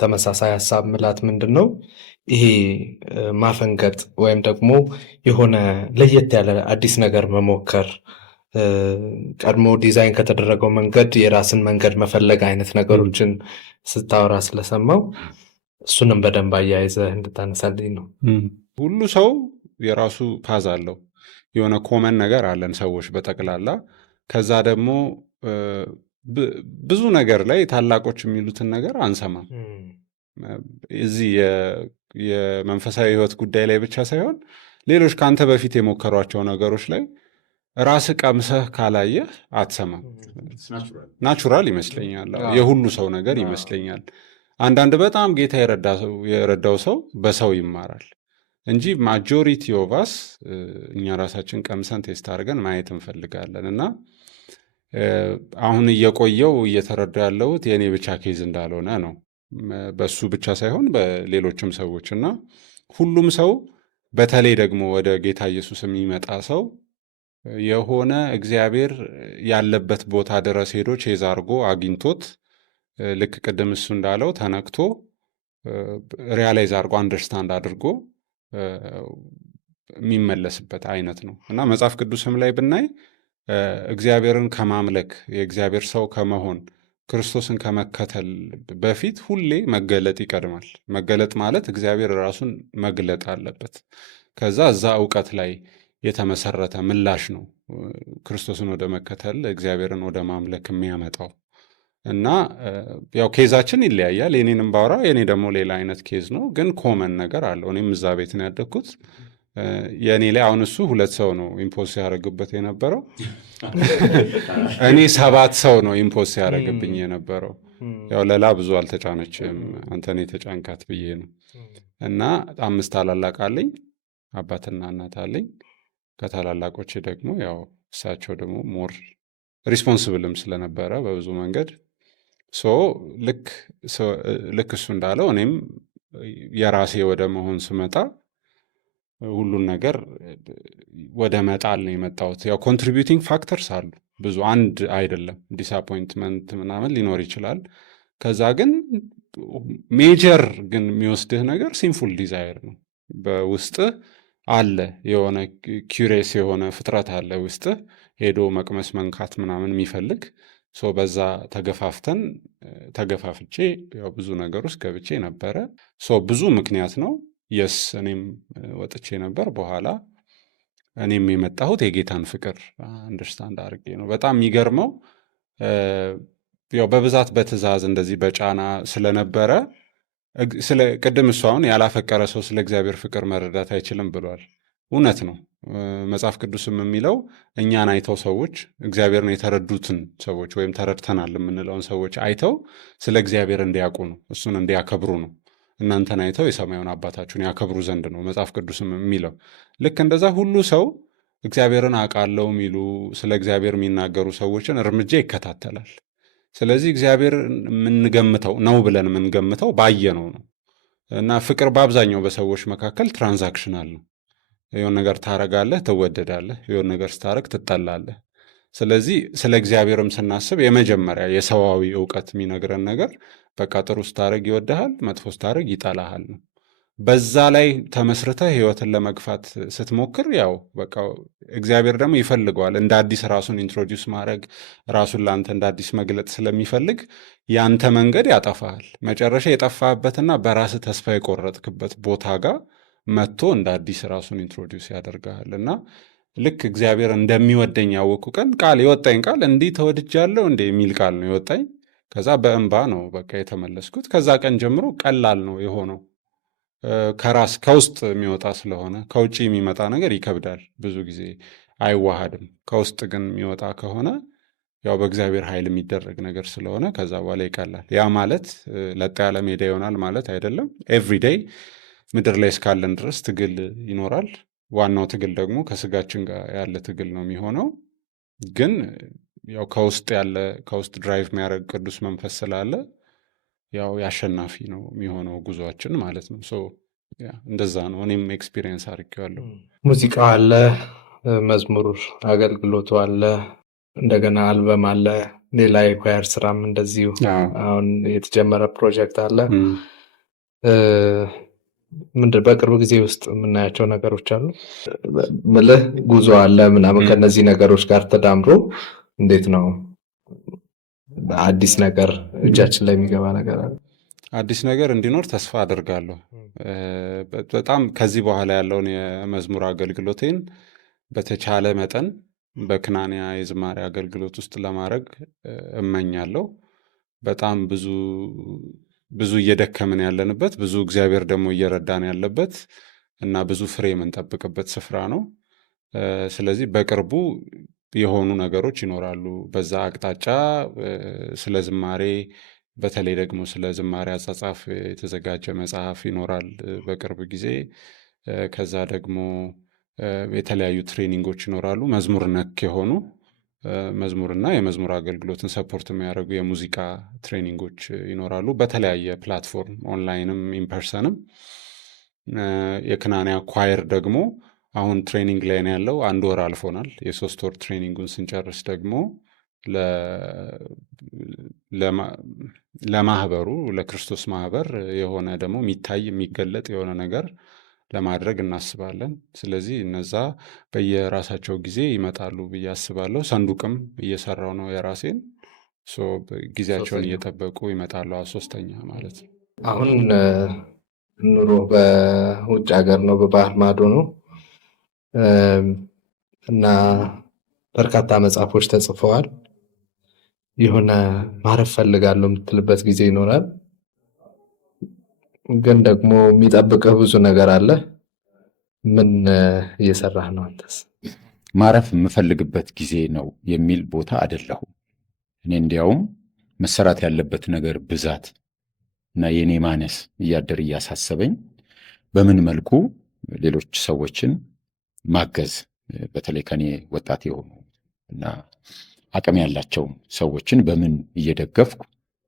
ተመሳሳይ ሀሳብ ምላት ምንድን ነው ይሄ ማፈንገጥ ወይም ደግሞ የሆነ ለየት ያለ አዲስ ነገር መሞከር፣ ቀድሞ ዲዛይን ከተደረገው መንገድ የራስን መንገድ መፈለግ አይነት ነገሮችን ስታወራ ስለሰማው እሱንም በደንብ አያይዘህ እንድታነሳልኝ ነው። ሁሉ ሰው የራሱ ፓዝ አለው፣ የሆነ ኮመን ነገር አለን ሰዎች በጠቅላላ። ከዛ ደግሞ ብዙ ነገር ላይ ታላቆች የሚሉትን ነገር አንሰማም። እዚህ የመንፈሳዊ ህይወት ጉዳይ ላይ ብቻ ሳይሆን ሌሎች ከአንተ በፊት የሞከሯቸው ነገሮች ላይ ራስ ቀምሰህ ካላየህ አትሰማም። ናቹራል ይመስለኛል፣ የሁሉ ሰው ነገር ይመስለኛል። አንዳንድ በጣም ጌታ የረዳው ሰው በሰው ይማራል እንጂ ማጆሪቲ ኦቫስ እኛ ራሳችን ቀምሰን ቴስት አድርገን ማየት እንፈልጋለን። እና አሁን እየቆየው እየተረዳ ያለሁት የእኔ ብቻ ኬዝ እንዳልሆነ ነው። በሱ ብቻ ሳይሆን በሌሎችም ሰዎች እና ሁሉም ሰው በተለይ ደግሞ ወደ ጌታ ኢየሱስ የሚመጣ ሰው የሆነ እግዚአብሔር ያለበት ቦታ ድረስ ሄዶ ቼዝ አድርጎ አግኝቶት ልክ ቅድም እሱ እንዳለው ተነክቶ ሪያላይዝ አድርጎ አንደርስታንድ አድርጎ የሚመለስበት አይነት ነው እና መጽሐፍ ቅዱስም ላይ ብናይ እግዚአብሔርን ከማምለክ የእግዚአብሔር ሰው ከመሆን ክርስቶስን ከመከተል በፊት ሁሌ መገለጥ ይቀድማል። መገለጥ ማለት እግዚአብሔር ራሱን መግለጥ አለበት። ከዛ እዛ እውቀት ላይ የተመሰረተ ምላሽ ነው ክርስቶስን ወደ መከተል እግዚአብሔርን ወደ ማምለክ የሚያመጣው እና ያው ኬዛችን ይለያያል። የኔንም ባውራ የኔ ደግሞ ሌላ አይነት ኬዝ ነው፣ ግን ኮመን ነገር አለው። እኔም እዛ ቤት ነው ያደግኩት። የእኔ ላይ አሁን እሱ 2 ሰው ነው ኢምፖስ ያደረግበት የነበረው፣ እኔ 7 ሰው ነው ኢምፖስ ያደረግብኝ የነበረው። ያው ለላ ብዙ አልተጫነችም፣ አንተን የተጫንካት ብዬ ነው። እና 5 ታላላቅ አለኝ፣ አባትና እናት አለኝ። ከታላላቆች ደግሞ ያው እሳቸው ደግሞ ሞር ሪስፖንስብልም ስለነበረ በብዙ መንገድ ልክ እሱ እንዳለው እኔም የራሴ ወደ መሆን ስመጣ ሁሉን ነገር ወደ መጣል ነው የመጣሁት። ያው ኮንትሪቢዩቲንግ ፋክተርስ አሉ ብዙ፣ አንድ አይደለም። ዲስአፖይንትመንት ምናምን ሊኖር ይችላል። ከዛ ግን ሜጀር ግን የሚወስድህ ነገር ሲንፉል ዲዛይር ነው። በውስጥህ አለ የሆነ ኪሬስ የሆነ ፍጥረት አለ ውስጥህ ሄዶ መቅመስ መንካት ምናምን የሚፈልግ በዛ ተገፋፍቼ ያው ብዙ ነገር ውስጥ ገብቼ ነበረ። ብዙ ምክንያት ነው። የስ እኔም ወጥቼ ነበር። በኋላ እኔም የመጣሁት የጌታን ፍቅር አንደርስታንድ አድርጌ ነው። በጣም የሚገርመው ያው በብዛት በትእዛዝ እንደዚህ በጫና ስለነበረ ቅድም እሱ አሁን ያላፈቀረ ሰው ስለ እግዚአብሔር ፍቅር መረዳት አይችልም ብሏል። እውነት ነው። መጽሐፍ ቅዱስም የሚለው እኛን አይተው ሰዎች እግዚአብሔርን የተረዱትን ሰዎች ወይም ተረድተናል የምንለውን ሰዎች አይተው ስለ እግዚአብሔር እንዲያውቁ ነው፣ እሱን እንዲያከብሩ ነው። እናንተን አይተው የሰማዩን አባታችሁን ያከብሩ ዘንድ ነው መጽሐፍ ቅዱስም የሚለው። ልክ እንደዛ ሁሉ ሰው እግዚአብሔርን አውቃለሁ የሚሉ ስለ እግዚአብሔር የሚናገሩ ሰዎችን እርምጃ ይከታተላል። ስለዚህ እግዚአብሔር የምንገምተው ነው ብለን የምንገምተው ባየነው ነው። እና ፍቅር በአብዛኛው በሰዎች መካከል ትራንዛክሽናል ነው። የሆነ ነገር ታረጋለህ፣ ትወደዳለህ። የሆነ ነገር ስታረግ ትጠላለህ። ስለዚህ ስለ እግዚአብሔርም ስናስብ የመጀመሪያ የሰዋዊ እውቀት የሚነግረን ነገር በቃ ጥሩ ስታረግ ይወድሃል፣ መጥፎ ስታረግ ይጠላሃል ነው። በዛ ላይ ተመስርተህ ህይወትን ለመግፋት ስትሞክር ያው በቃ እግዚአብሔር ደግሞ ይፈልገዋል እንደ አዲስ ራሱን ኢንትሮዲውስ ማድረግ፣ ራሱን ለአንተ እንደ አዲስ መግለጥ ስለሚፈልግ ያንተ መንገድ ያጠፋሃል። መጨረሻ የጠፋህበትና በራስህ ተስፋ የቆረጥክበት ቦታ ጋር መጥቶ እንደ አዲስ ራሱን ኢንትሮዲውስ ያደርግሃል። እና ልክ እግዚአብሔር እንደሚወደኝ ያወቅኩ ቀን ቃል የወጣኝ ቃል እንዲህ ተወድጃለሁ እንደ የሚል ቃል ነው የወጣኝ። ከዛ በእንባ ነው በቃ የተመለስኩት። ከዛ ቀን ጀምሮ ቀላል ነው የሆነው። ከውስጥ የሚወጣ ስለሆነ ከውጭ የሚመጣ ነገር ይከብዳል፣ ብዙ ጊዜ አይዋሃድም። ከውስጥ ግን የሚወጣ ከሆነ ያው በእግዚአብሔር ኃይል የሚደረግ ነገር ስለሆነ ከዛ በኋላ ይቀላል። ያ ማለት ለጥ ያለ ሜዳ ይሆናል ማለት አይደለም። ኤቭሪዴይ ምድር ላይ እስካለን ድረስ ትግል ይኖራል። ዋናው ትግል ደግሞ ከስጋችን ጋር ያለ ትግል ነው የሚሆነው። ግን ያው ከውስጥ ድራይቭ የሚያደርግ ቅዱስ መንፈስ ስላለ ያው የአሸናፊ ነው የሚሆነው ጉዟችን ማለት ነው። እንደዛ ነው እኔም ኤክስፒሪየንስ አድርጌዋለሁ። ሙዚቃ አለ፣ መዝሙር አገልግሎቱ አለ፣ እንደገና አልበም አለ፣ ሌላ የኳየር ስራም እንደዚሁ አሁን የተጀመረ ፕሮጀክት አለ። በቅርብ ጊዜ ውስጥ የምናያቸው ነገሮች አሉ ምልህ ጉዞ አለ ምናምን። ከነዚህ ነገሮች ጋር ተዳምሮ እንዴት ነው አዲስ ነገር እጃችን ላይ የሚገባ ነገር አለ? አዲስ ነገር እንዲኖር ተስፋ አደርጋለሁ። በጣም ከዚህ በኋላ ያለውን የመዝሙር አገልግሎቴን በተቻለ መጠን በክናንያ የዝማሬ አገልግሎት ውስጥ ለማድረግ እመኛለሁ። በጣም ብዙ እየደከምን ያለንበት፣ ብዙ እግዚአብሔር ደግሞ እየረዳን ያለበት እና ብዙ ፍሬ የምንጠብቅበት ስፍራ ነው። ስለዚህ በቅርቡ የሆኑ ነገሮች ይኖራሉ በዛ አቅጣጫ። ስለ ዝማሬ በተለይ ደግሞ ስለ ዝማሬ አጻጻፍ የተዘጋጀ መጽሐፍ ይኖራል በቅርብ ጊዜ። ከዛ ደግሞ የተለያዩ ትሬኒንጎች ይኖራሉ፣ መዝሙር ነክ የሆኑ መዝሙርና የመዝሙር አገልግሎትን ሰፖርት የሚያደርጉ የሙዚቃ ትሬኒንጎች ይኖራሉ በተለያየ ፕላትፎርም፣ ኦንላይንም ኢንፐርሰንም። የክናንያ ኳየር ደግሞ አሁን ትሬኒንግ ላይ ነው ያለው። 1 ወር አልፎናል። የ3 ወር ትሬኒንጉን ስንጨርስ ደግሞ ለማህበሩ ለክርስቶስ ማህበር የሆነ ደግሞ የሚታይ የሚገለጥ የሆነ ነገር ለማድረግ እናስባለን። ስለዚህ እነዛ በየራሳቸው ጊዜ ይመጣሉ ብዬ አስባለሁ። ሰንዱቅም እየሰራው ነው የራሴን። ጊዜያቸውን እየጠበቁ ይመጣሉ። 3ኛ ማለት ነው። አሁን ኑሮ በውጭ ሀገር ነው፣ በባህር ማዶ ነው እና በርካታ መጽሐፎች ተጽፈዋል። የሆነ ማረፍ ፈልጋለሁ የምትልበት ጊዜ ይኖራል፣ ግን ደግሞ የሚጠብቅህ ብዙ ነገር አለ። ምን እየሰራህ ነው አንተስ? ማረፍ የምፈልግበት ጊዜ ነው የሚል ቦታ አይደለሁም እኔ። እንዲያውም መሰራት ያለበት ነገር ብዛት እና የኔ ማነስ እያደር እያሳሰበኝ በምን መልኩ ሌሎች ሰዎችን ማገዝ፣ በተለይ ከኔ ወጣት የሆኑ እና አቅም ያላቸው ሰዎችን በምን እየደገፍኩ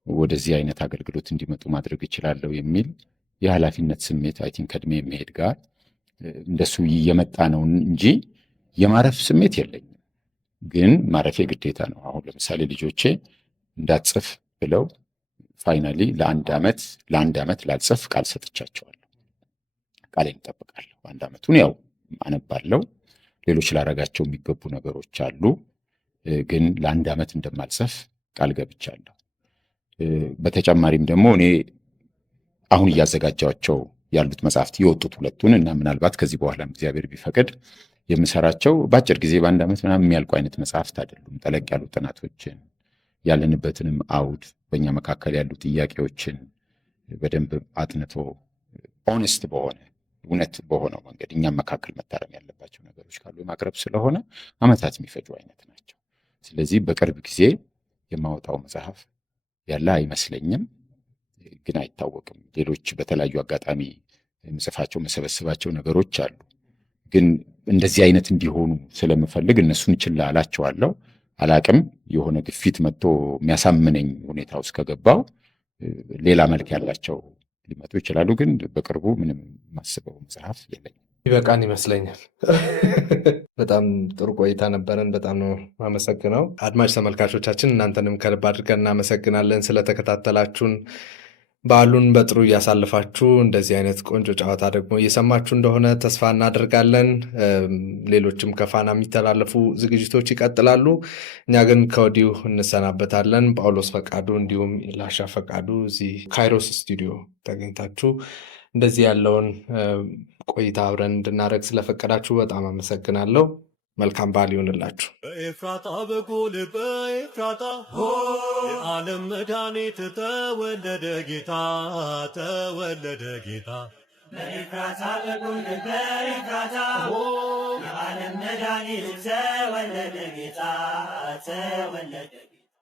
ወደዚህ አይነት አገልግሎት እንዲመጡ ማድረግ እችላለሁ የሚል የኃላፊነት ስሜት አይ ቲንክ ከእድሜ የሚሄድ ጋር እንደሱ እየመጣ ነው እንጂ የማረፍ ስሜት የለኝም። ግን ማረፌ ግዴታ ነው። አሁን ለምሳሌ ልጆቼ እንዳትጽፍ ብለው ፋይናሊ ለአንድ ዓመት ላልጽፍ ቃል ሰጥቻቸዋለሁ። ቃሌን እጠብቃለሁ። 1 ዓመቱን ያው አነባለሁ። ሌሎች ላረጋቸው የሚገቡ ነገሮች አሉ፣ ግን ለ1 ዓመት እንደማልጽፍ ቃል ገብቻለሁ። በተጨማሪም ደግሞ እኔ አሁን እያዘጋጃቸው ያሉት መጽሐፍት የወጡት 2ቱን እና ምናልባት ከዚህ በኋላም እግዚአብሔር ቢፈቅድ የምሰራቸው በአጭር ጊዜ በ1 ዓመት ምናምን የሚያልቁ አይነት መጽሐፍት አይደሉም። ጠለቅ ያሉ ጥናቶችን፣ ያለንበትንም አውድ፣ በእኛ መካከል ያሉ ጥያቄዎችን በደንብ አጥንቶ ኦነስት በሆነ እውነት በሆነው መንገድ እኛም መካከል መታረም ያለባቸው ነገሮች ካሉ የማቅረብ ስለሆነ ዓመታት የሚፈጁ አይነት ናቸው። ስለዚህ በቅርብ ጊዜ የማወጣው መጽሐፍ ያለ አይመስለኝም፣ ግን አይታወቅም። ሌሎች በተለያዩ አጋጣሚ የምጽፋቸው መሰበስባቸው ነገሮች አሉ፣ ግን እንደዚህ አይነት እንዲሆኑ ስለምፈልግ እነሱን ችላ አላቸዋለሁ። አላቅም የሆነ ግፊት መጥቶ የሚያሳምነኝ ሁኔታ ውስጥ ከገባው ሌላ መልክ ያላቸው ሊመጡ ይችላሉ። ግን በቅርቡ ምንም ማስበው መጽሐፍ የለኝም። ይበቃን ይመስለኛል። በጣም ጥሩ ቆይታ ነበረን። በጣም ነው ማመሰግነው። አድማጭ ተመልካቾቻችን እናንተንም ከልብ አድርገን እናመሰግናለን ስለተከታተላችሁን። በዓሉን በጥሩ እያሳልፋችሁ እንደዚህ አይነት ቆንጆ ጨዋታ ደግሞ እየሰማችሁ እንደሆነ ተስፋ እናደርጋለን። ሌሎችም ከፋና የሚተላለፉ ዝግጅቶች ይቀጥላሉ። እኛ ግን ከወዲሁ እንሰናበታለን። ጳውሎስ ፈቃዱ እንዲሁም ላሻ ፈቃዱ እዚህ ካይሮስ ስቱዲዮ ተገኝታችሁ እንደዚህ ያለውን ቆይታ አብረን እንድናደርግ ስለፈቀዳችሁ በጣም አመሰግናለሁ። መልካም በዓል ይሆንላችሁ። በኤፍራታ በኩል በኤፍራታ የዓለም መድኃኒት ተወለደ ጌታ ተወለደ ጌታ በኤፍራታ በኩል በኤፍራታ የዓለም መድኃኒት ተወለደ ጌታ ተወለደ